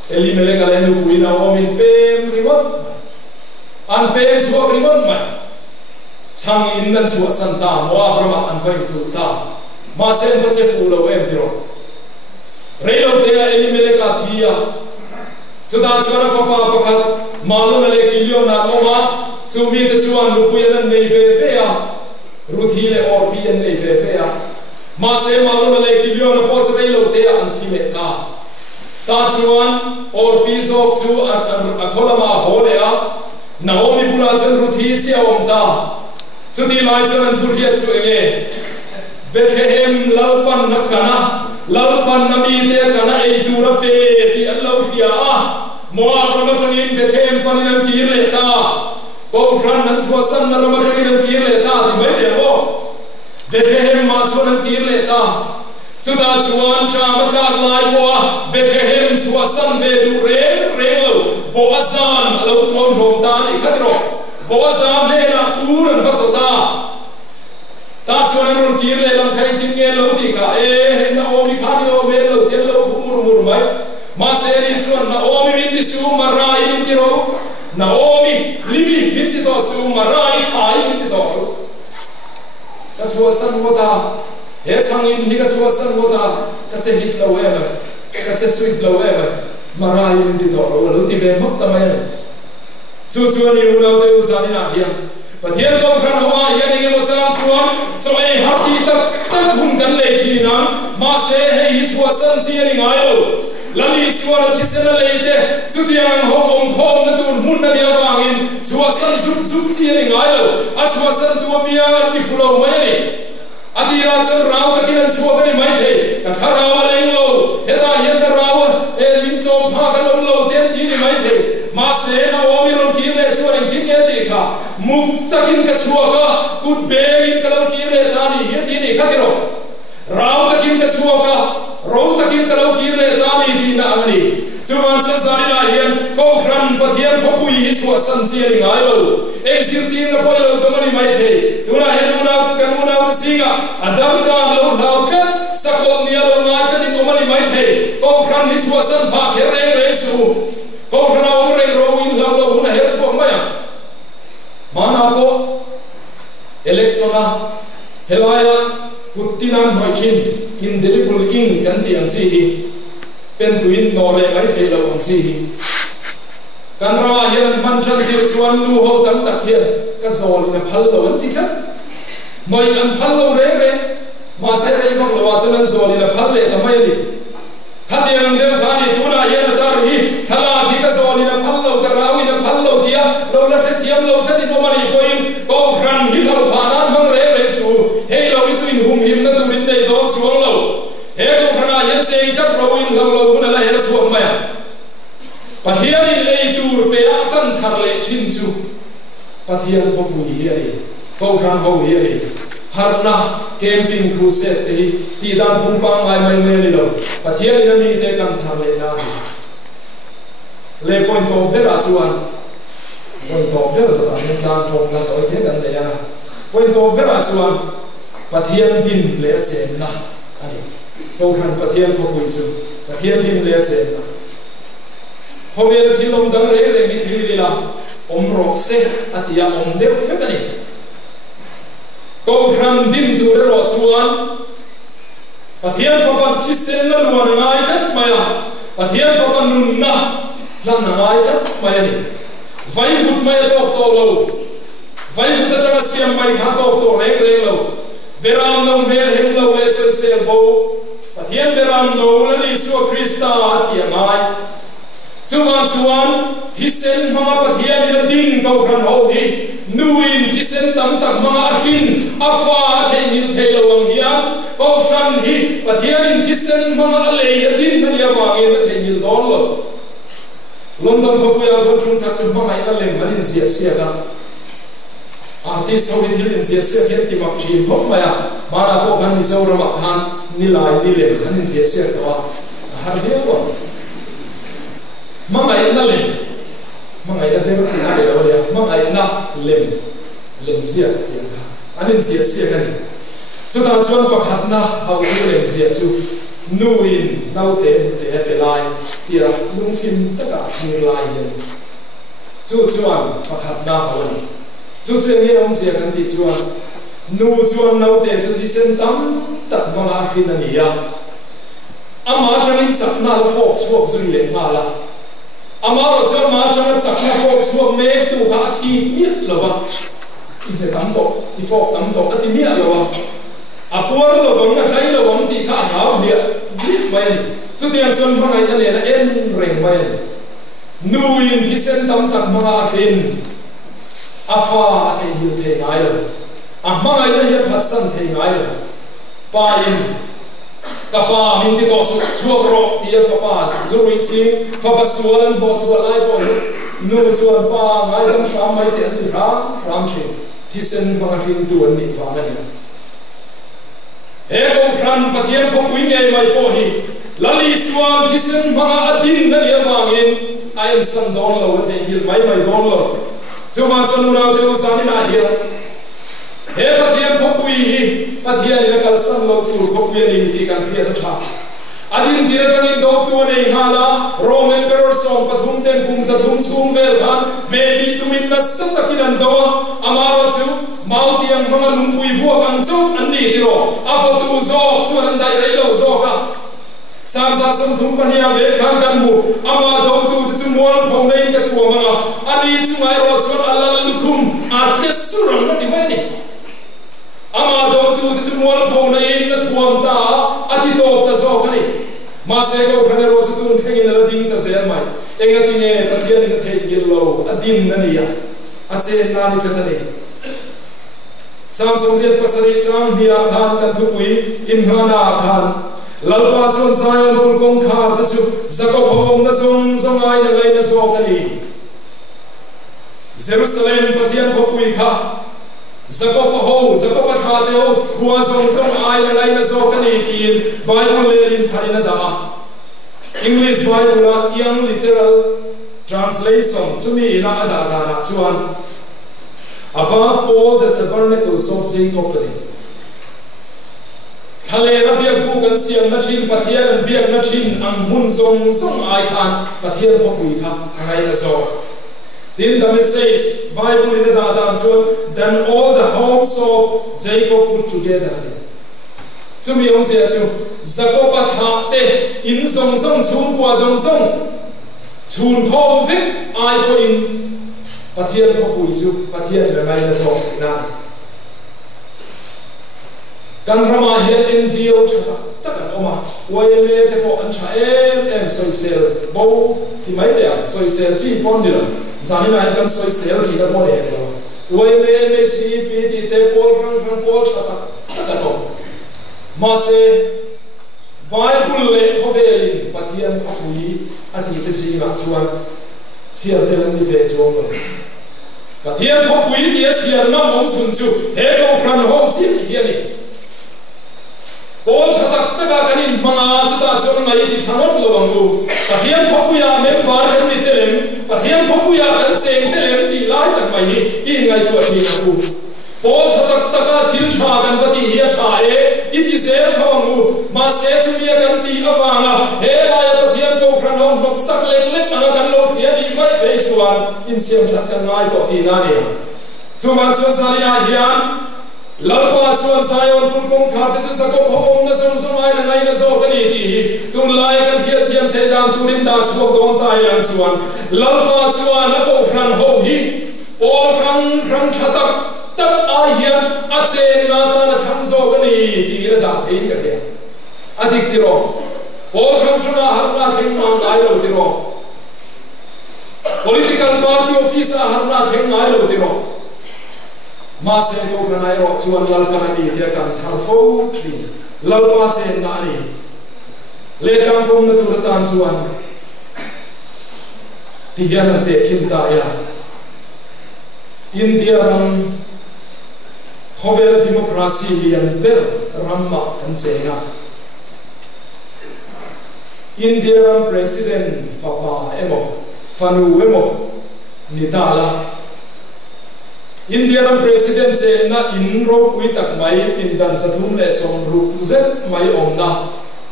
Elimelech ale nu ku ina o min pem riwat an pem chu riwat ma chang in nan chu san ta mo abrama an vai tu ta ma sen fa che fu lo em ti ro Reilo te Elimelech a thia chuda chora fa pa pakhat malon ale kilio na oma chumi te chuan lu puyan nei ve ve a ruthi le or pian nei ve ve a ma se malon ale kilio na po cha reilo te an thi le ta chuan or pi so chu a khola ma ho le a naomi bula chen ruthi che om ta chudi lai chuan thur hiat chu enge Bethlehem lalpan na kana lalpan nami te kana ei dura pe ti allo hia moa rama changin Bethlehem paninan kir le ta ko ran nan chua san na rama changin kir le ta ti mai le ho Bethlehem ma chuan kir le ta chuda chuan cha ma ka lai po Bethlehem chua san ve du re lo bo azan lo kon rom ta ni khatro bo azan le na puran fa chota ta chuan ron kir le lam khai tin nge lo ti ka na o mi khani o me lo tel lo mur mai ma se ni chuan na o mi min ti su ma rai min ti ro na o mi limi min ti to su ma rai ai min ti to ka chuan san mo ta he chang in hi ka chuan san mo ta ka che hit lo e ma ka che sweet lo e ma rai min ti to lo ti ve mok ta mai chu chuan ni lo te u sa ni na hiam pathian ko kan hoa hian nge mo chang chuan cho ei hati tak hun kan le chi na ma se he hi chua san chi ani ngai lo lali suara kisena leite chu tiang ho ong khom na tur mun na dia wangin chua san sup chi ani ngai lo a chua san tu mia ki fulo mai ni adira chon raw ka kinan chua ka ni mai the ka tharawa leng lo heta hian ka rawa e lin chom pha ka lom lo ten ti ni mai the ma se na o mi ron ki le chuan ki nge ti kha muk takin ka chua ka kut be in ka lo ki le ta ni hi ti ni ka ti ro raw takin ka chua ka ro takin ka lo ki le ta ni ti na ani chuan san sarina hian ko kran pathian phopui hi chua san chi ani ngai lo exir tin na poi lo to mani mai the tuna henuna kanuna singa adam ka lo lau ka sakol nia lo ngai ka ni ko mani mai the ko kran hi chua san ba khe re su ko kran om re ro in lau lo una he chua mai mana ko electiona helaya putinan hoichin indelible ing kan ti ang chi hi pen tuin no re mai thei lo ang chi hi kan rawa hian man than ti chuan lu ho tam tak hian ka zol na phal lo an ti kha noi an phal lo re ma se rei vong lo wa chuan zol na phal le ta mai ni hati ang dem khani tuna hian tar hi thala hi ka zol na phal lo ka rawi na phal lo dia lo la the thiam lo thati no mari ko in ko ran hi lo phana mang re su hei lo i chuin hum him na turin dei do chuang lo he ko khana hian sei ka ro in lo lo kun la he chuang mai pathian in ei tur pe a kan thar le thin chu pathian ko pui hi ani ko ran ho hi ani har na camping crusade te ti dan pum pa mai mai me ni lo pathian in mi te kan thar le na le point to bera chuan point to bera ta ni tlan thong na to te kan le ya point to bera chuan pathian din le chen na ani ko ran pathian ko pui chu pathian din le chen na Hobel thilom dang re ni thilila omro se atia omdeu fekani ko ram din du ro chuan pathian fapan thisen na luan ngai chat maya pathian fapan nun na lan ngai chat maya ni vai gut maya to lo vai gut ta siam mai kha to re lo beram no mel hem lo le se bo pathian beram no la ni su krista atia ngai chuan hisen mama pathian in ding ko ran ho hi nuin hisen tam tak mama akin afa the ni thelo ang hian ko san hi pathian in hisen mama ale din na ya wa ge the ni don lo london ko puya ko thun ka chu mama ina lem manin sia ka artist ho in hilin sia khet ti mak thi phok maya mara ko kan ni saura ma khan ni lai ni lem manin sia ka wa har he ko mangai na lem mangai na dem na le lo ya mangai na lem sia ya anin sia kan chu ta chuan pakhat na hau ni lem sia chu nuin nau te pe lai tia lung chin ta ka ni lai ya chuan pakhat na hau ni chu ni ong sia kan ti chuan nu chuan nau te chu di sen tam tak manga hin ani ya ama changin chakna fo chuak zui le ma la amaro chuan ma chang chakna fo chuak me tu ha thi miat lowa in tam to i fo tam to ati miat lowa apuar lo bang na thai lo bang ti kha ha bia bit mai ni chu tian chuan bangai na le na en reng mai nuin hisen tam tak manga hin afa thei ni thei ngai lo mangai na hian phat san thei ngai lo pa in kapa min ti to su chuak ro ti fa pa zuri chi fa pa suan bo chu lai bo nu chuan pa ngai dam sham mai te anti ram chi thi sen ba rin tu an ni fa na ni e ko kran pathian pho pui ngai mai po hi lali suan thi sen ba adin na ya wangin I am san don lo with him mai don lo chu ma chu nu na te sa ni na hi he pathian pho pui hi pathian ina kal san lo tu ko pui ni ti kan phi ta tha adin dir tangin do tu nei hala roman emperor song pathum ten pung sa thum chung vel khan me li tumin na satakin an do amaro chu mau tiang manga lung pui vu kan chu an ni tiro apa tu zo chu an dai rei lo zo ka sam sa sam thum pania ve khan kan mu ama do tu chu mual phau nei ka tu ma ani chu mai ro chu alal lukum atle suram na di mai ni ama do tu chu mual phau nei na thuam ta ati to ta zo ka ni ma se ko khane ro chu tun thengin la ding ta se mai enga ti ne pathian ni thei gil lo adin na ni ya ache na ni ta ni sam soviet pasari chang bia khan kan thu pui in hana khan lalpa chon sayon kul kong khar ta chu zakob hom na zong zong ai na lai na zo ka ni jerusalem pathian ko pui kha zakob tha te ho khua zong zong ai na lai na zo ka ni tin bible le in tharina da English Bible young literal translation to me na adana chuan above all the tabernacles of Jacob Halera biak bukan siam na chin pathian an biak na chin ang mun zong zong ai khan pathian ho pui kha ngai na so then the message Bible in the dan chuan then all the homes of Jacob put together to me on sia chu Jacob tha te in zong zong chun kwa zong zong chun khom vek ai ko in pathian ho pui chu pathian na ngai na so na kan rama hian NGO thata takan oma oile te ko an tha em social bo ti mai te social chi pon dilo zani na kan social ki da bo le lo oile me chi pi ti te pol rang pol thata takan o ma se Bible le hovelin pathian apui ati te si nga chuan chiar te lan ni ve chong pathian apui ti chiar na mong chun chu he ko kran ho chi hian ni Paul chatak taka kanin mga chuta chon ngai ti thanot lo bangu pathian phapuya member kan ni telem pathian phapuya kan cheng telem ti lai tak mai I ngai tu thi ku Paul chatak taka thil tha kan pati hi tha e iti se thongu ma se chumia kan ti awanga he lai pathian ko kran hom nok sak lek lek ana kan lo ya ni vai ve chuan in siam chat kan ngai to ti na ni chuan chuan saria hian Lalpa chuan Zion kun kong khate su sakop hom na sum sum ai na ngai na so kani ti tun lai kan hiat thiam the dan turin da chok don tai lan chuan lalpa chuan na ko kran ho hi por kran chatak tak ai hian a chen na ta na thang so kani ti ra da ei ka dia adik ti ro por kran chuna har na theng na ngai lo ti ro political party office har na theng ngai lo ti ro ma se ko granai ro chuan lalpa ni te kan thar fo tri lalpa chen na ni le kam kom na tur tan chuan ti hian te khin ta ya India ram khovel democracy lian ber ramma tan chenga India ram president fapa emo fanu emo nitala Indian president se na in ro pui tak mai pindan sathum le som ru zet mai omna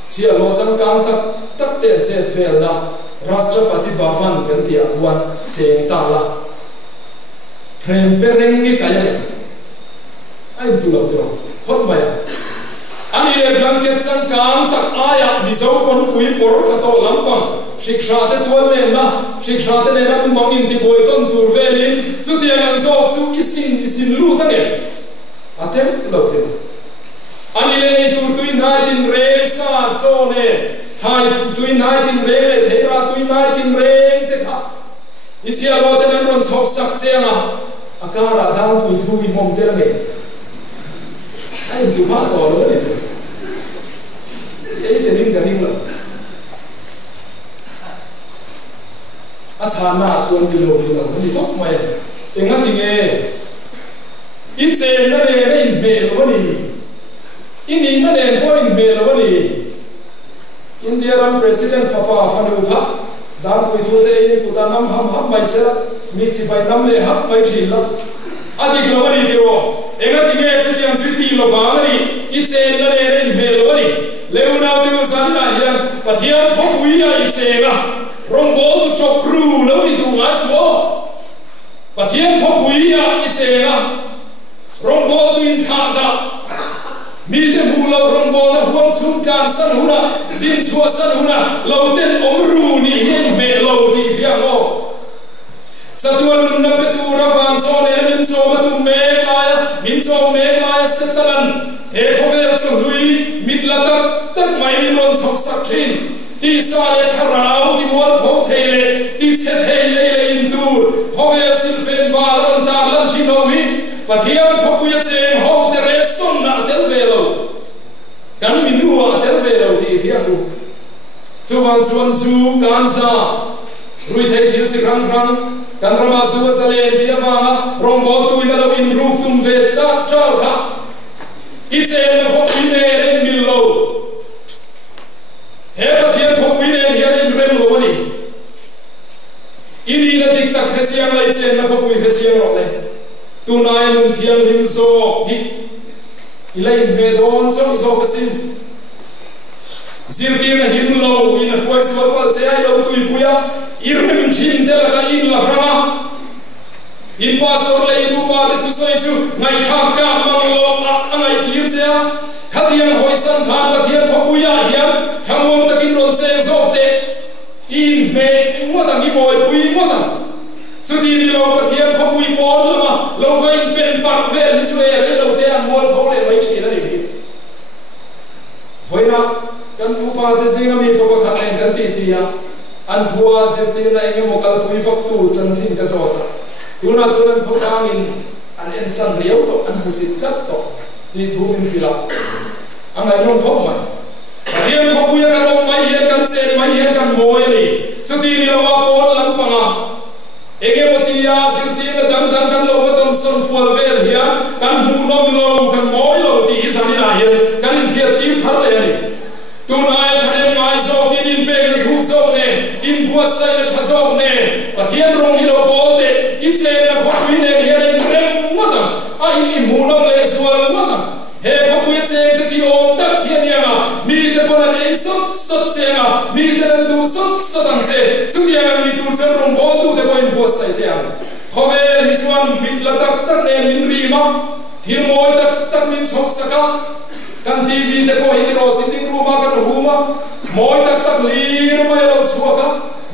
chia lo chang kam tak te che fel na rashtrapati bhavan kan tia wan cheng ta la prem pereng ni kaya ai tu lo tro hot mai ani le blanket chang kam tak aya mizo kon pui por thato lampang shiksha te tuan le na shiksha te le na mong in ti boy ton tur velin chu ti an zo chu isin lu ta ne atem lo te ani le tu na din re sa chone thai tu na din re le thera tu na din re te kha ichia lo te nan ron chop sak chenga akara dang pui thu hi mom te ne ai tu ma to lo ne ei te ning ga ring lo achana chuan kilo ni tok mai enga tinge I chen na le in be lo ni ini na le ko in be lo ni India ram president papa fanu kha dan pui thu te ku da nam ham mai se mi chi bai nam le hap mai thi la adik lo ni ro enga tinge chu tian chu ti lo ba ni I chen na le in be lo ni leuna te san na hian pathian pho pui ya I chena rong bol tu chok ru lo I tu as wo pathian pho pui ya I chena rong bol tu in tha da mi te bu lo rong bol na huam chum kan san huna zin chua san huna lo ten om ru ni hen me lo ti hiang o chatuan lun na pe tu ra van cho ne min cho ma tu me maya min cho me maya setalan he khovel cho lui mit la tak mai ni ron chok sak thin ti sa le tharau ti wal pho thele ti che thele le in tu khovel sil fen ba ron ta lan chi no hi pathian pho pu ya chen ho te re son na tel velo kan min ruwa tel velo ti hiang u chuan su kan sa rui thei thil chi rang kan rama su sa le ti awanga rong bo tu in lo in rup tum ve ta chau kha I chen ho pi ne ren mil lo he pathian pho pi ne hian chiang lai chen na khopui khe chiang ro le tu nai nun thiang lim so hi ilai me don chong so kasin zirti na hin lo in a kwai so pal che ai lo tui puya irhem chin de la ka in la rama in pastor le du pa de tu soi chu ngai kha ka mang lo angai tir che khatiang hoi san phan pathian phuya hian thamom takin ron cheng so te in me mo ta mi boy pui mo ta chu di ni lo pathian phui pon lama lo vai pen pak ve ni chu e lo te an mol pho le mai chi na ni voina kan upa te singa mi ko ka khan kan ti ti ya an phua se te na enge mo kal pui vak tu chan chin ka so ta tuna chuan pho kang in an en san riau to an husit kat to ti thu min pila angai non pho mai pathian phui ka lo mai hian kan se mai hian kan moi ni chu ti ni lo wa pon lan panga ege motia sirti na dang dang kan lo baton son pual vel hiya kan hu nom lo kan moi lo ti isani na hian kan in hiat ti thar le ni tu na chane mai so kin in pe na thu so ne in bua sai na tha so ne pathian rong hi lo bol te I che na phui ne hian in rem mata ai in hu nom le sual mata he phui che te ti o tak hian ya mi te pona le sot che na mi te du sot ang che chu ya mi tu chen rong bo tu de boin bo sai te ang khove hi chuan mit la tak ne min ri ma thir moi tak min chok saka kan tv te ko hi ro sitting room kan huma moi tak lir mai lo chuaka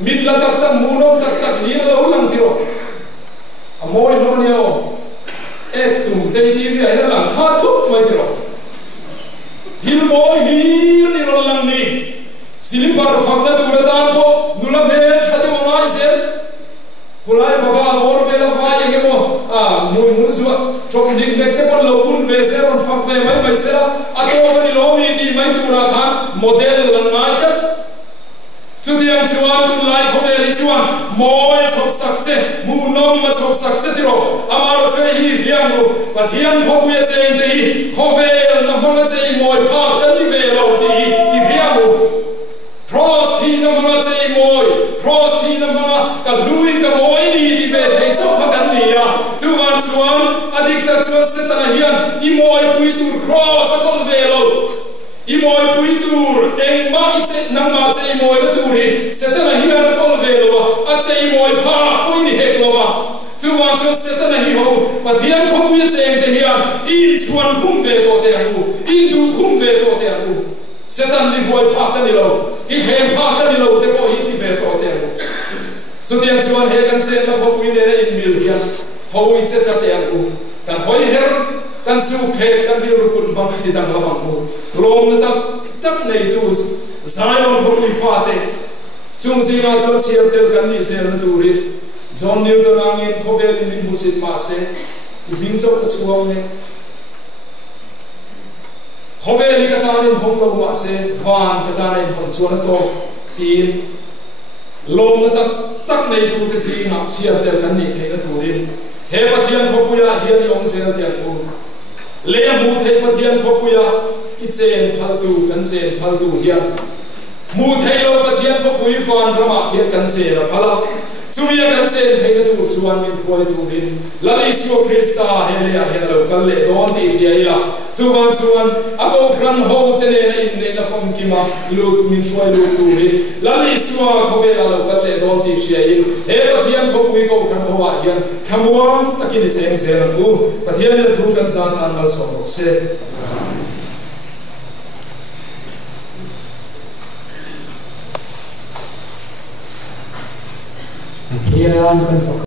mit la tak mu no tak lir lo lang ti ro a moi no ne o e tu te tv ai la lang ha thup mai ti ro hil moi lir ni ro lang ni silipar fakna tu da dan po nula me chate mo mai se kulai baba mor ve la fa ye mo mui mun suwa chok dik mek te pon lo kun ve se ron fak ve mai se a to ni lo mi ti mai tu ra kha model lan mai cha chu diang chuan tu lai ko ve ri chuan moi chok sak che mu nom ma chok sak che ti ro amaro che hi riang lu pathian pho bu ye cheng te hi kho ve na ma che moi pha ta ni ve lo ti I riang lu cross thi na ma che moi cross thi na ma ka luin ka moi ni ti ve thei chok ka kan ni ya chuan adik ta chuan se ta na hian I moi pui tur cross a kon ve lo I moi pui tur eng ma I che nang ma che moi na tur hi se ta na hian a kon ve lo a che moi pha pui ni hek lo ba chuan se ta na hi ho pathian pho pui cheng te hian I chuan khum ve to te hu I du khum ve to te hu Setan li boy pha ta ni lo I hem pha ta ni lo te ko hi ti ve to te hu chu tiang chuan he kan chen na pho pui ne in mil hian ho I che ta te hu kan hoi her kan su phe kan bi ru kun bang ti dang la bang ko lom na tak nei tu Zion pho pui pha te chung si ma cho chiar tel kan ni se na tu ri John Newton angin ko ve min musit ma se I bing chok ta chuang ne Hove li katanin hom lo ma se van katanin hom chuan to tin lom na tak nei tu te si na chia tel kan ni the na turin he pathian phuya hian ni ong sel tian ku le mu the pathian phuya I chen phal tu kan chen phal tu hian mu thei lo pathian phui van rama hian kan che ra phala Chumia kan chen thei na tu chuan min khoi tu rin lali su Krista he le a he lo kal le don ti dia ila chuan a ko kran ho te ne na in ne na fam ki ma lut min shwai lut tu rin lali su a ko ve la lo kal le don ti sia il he pathian ko pui ko kran ho a hian thamuam takin cheng se na ku pathian ne thu kan san an mal so se Kian kan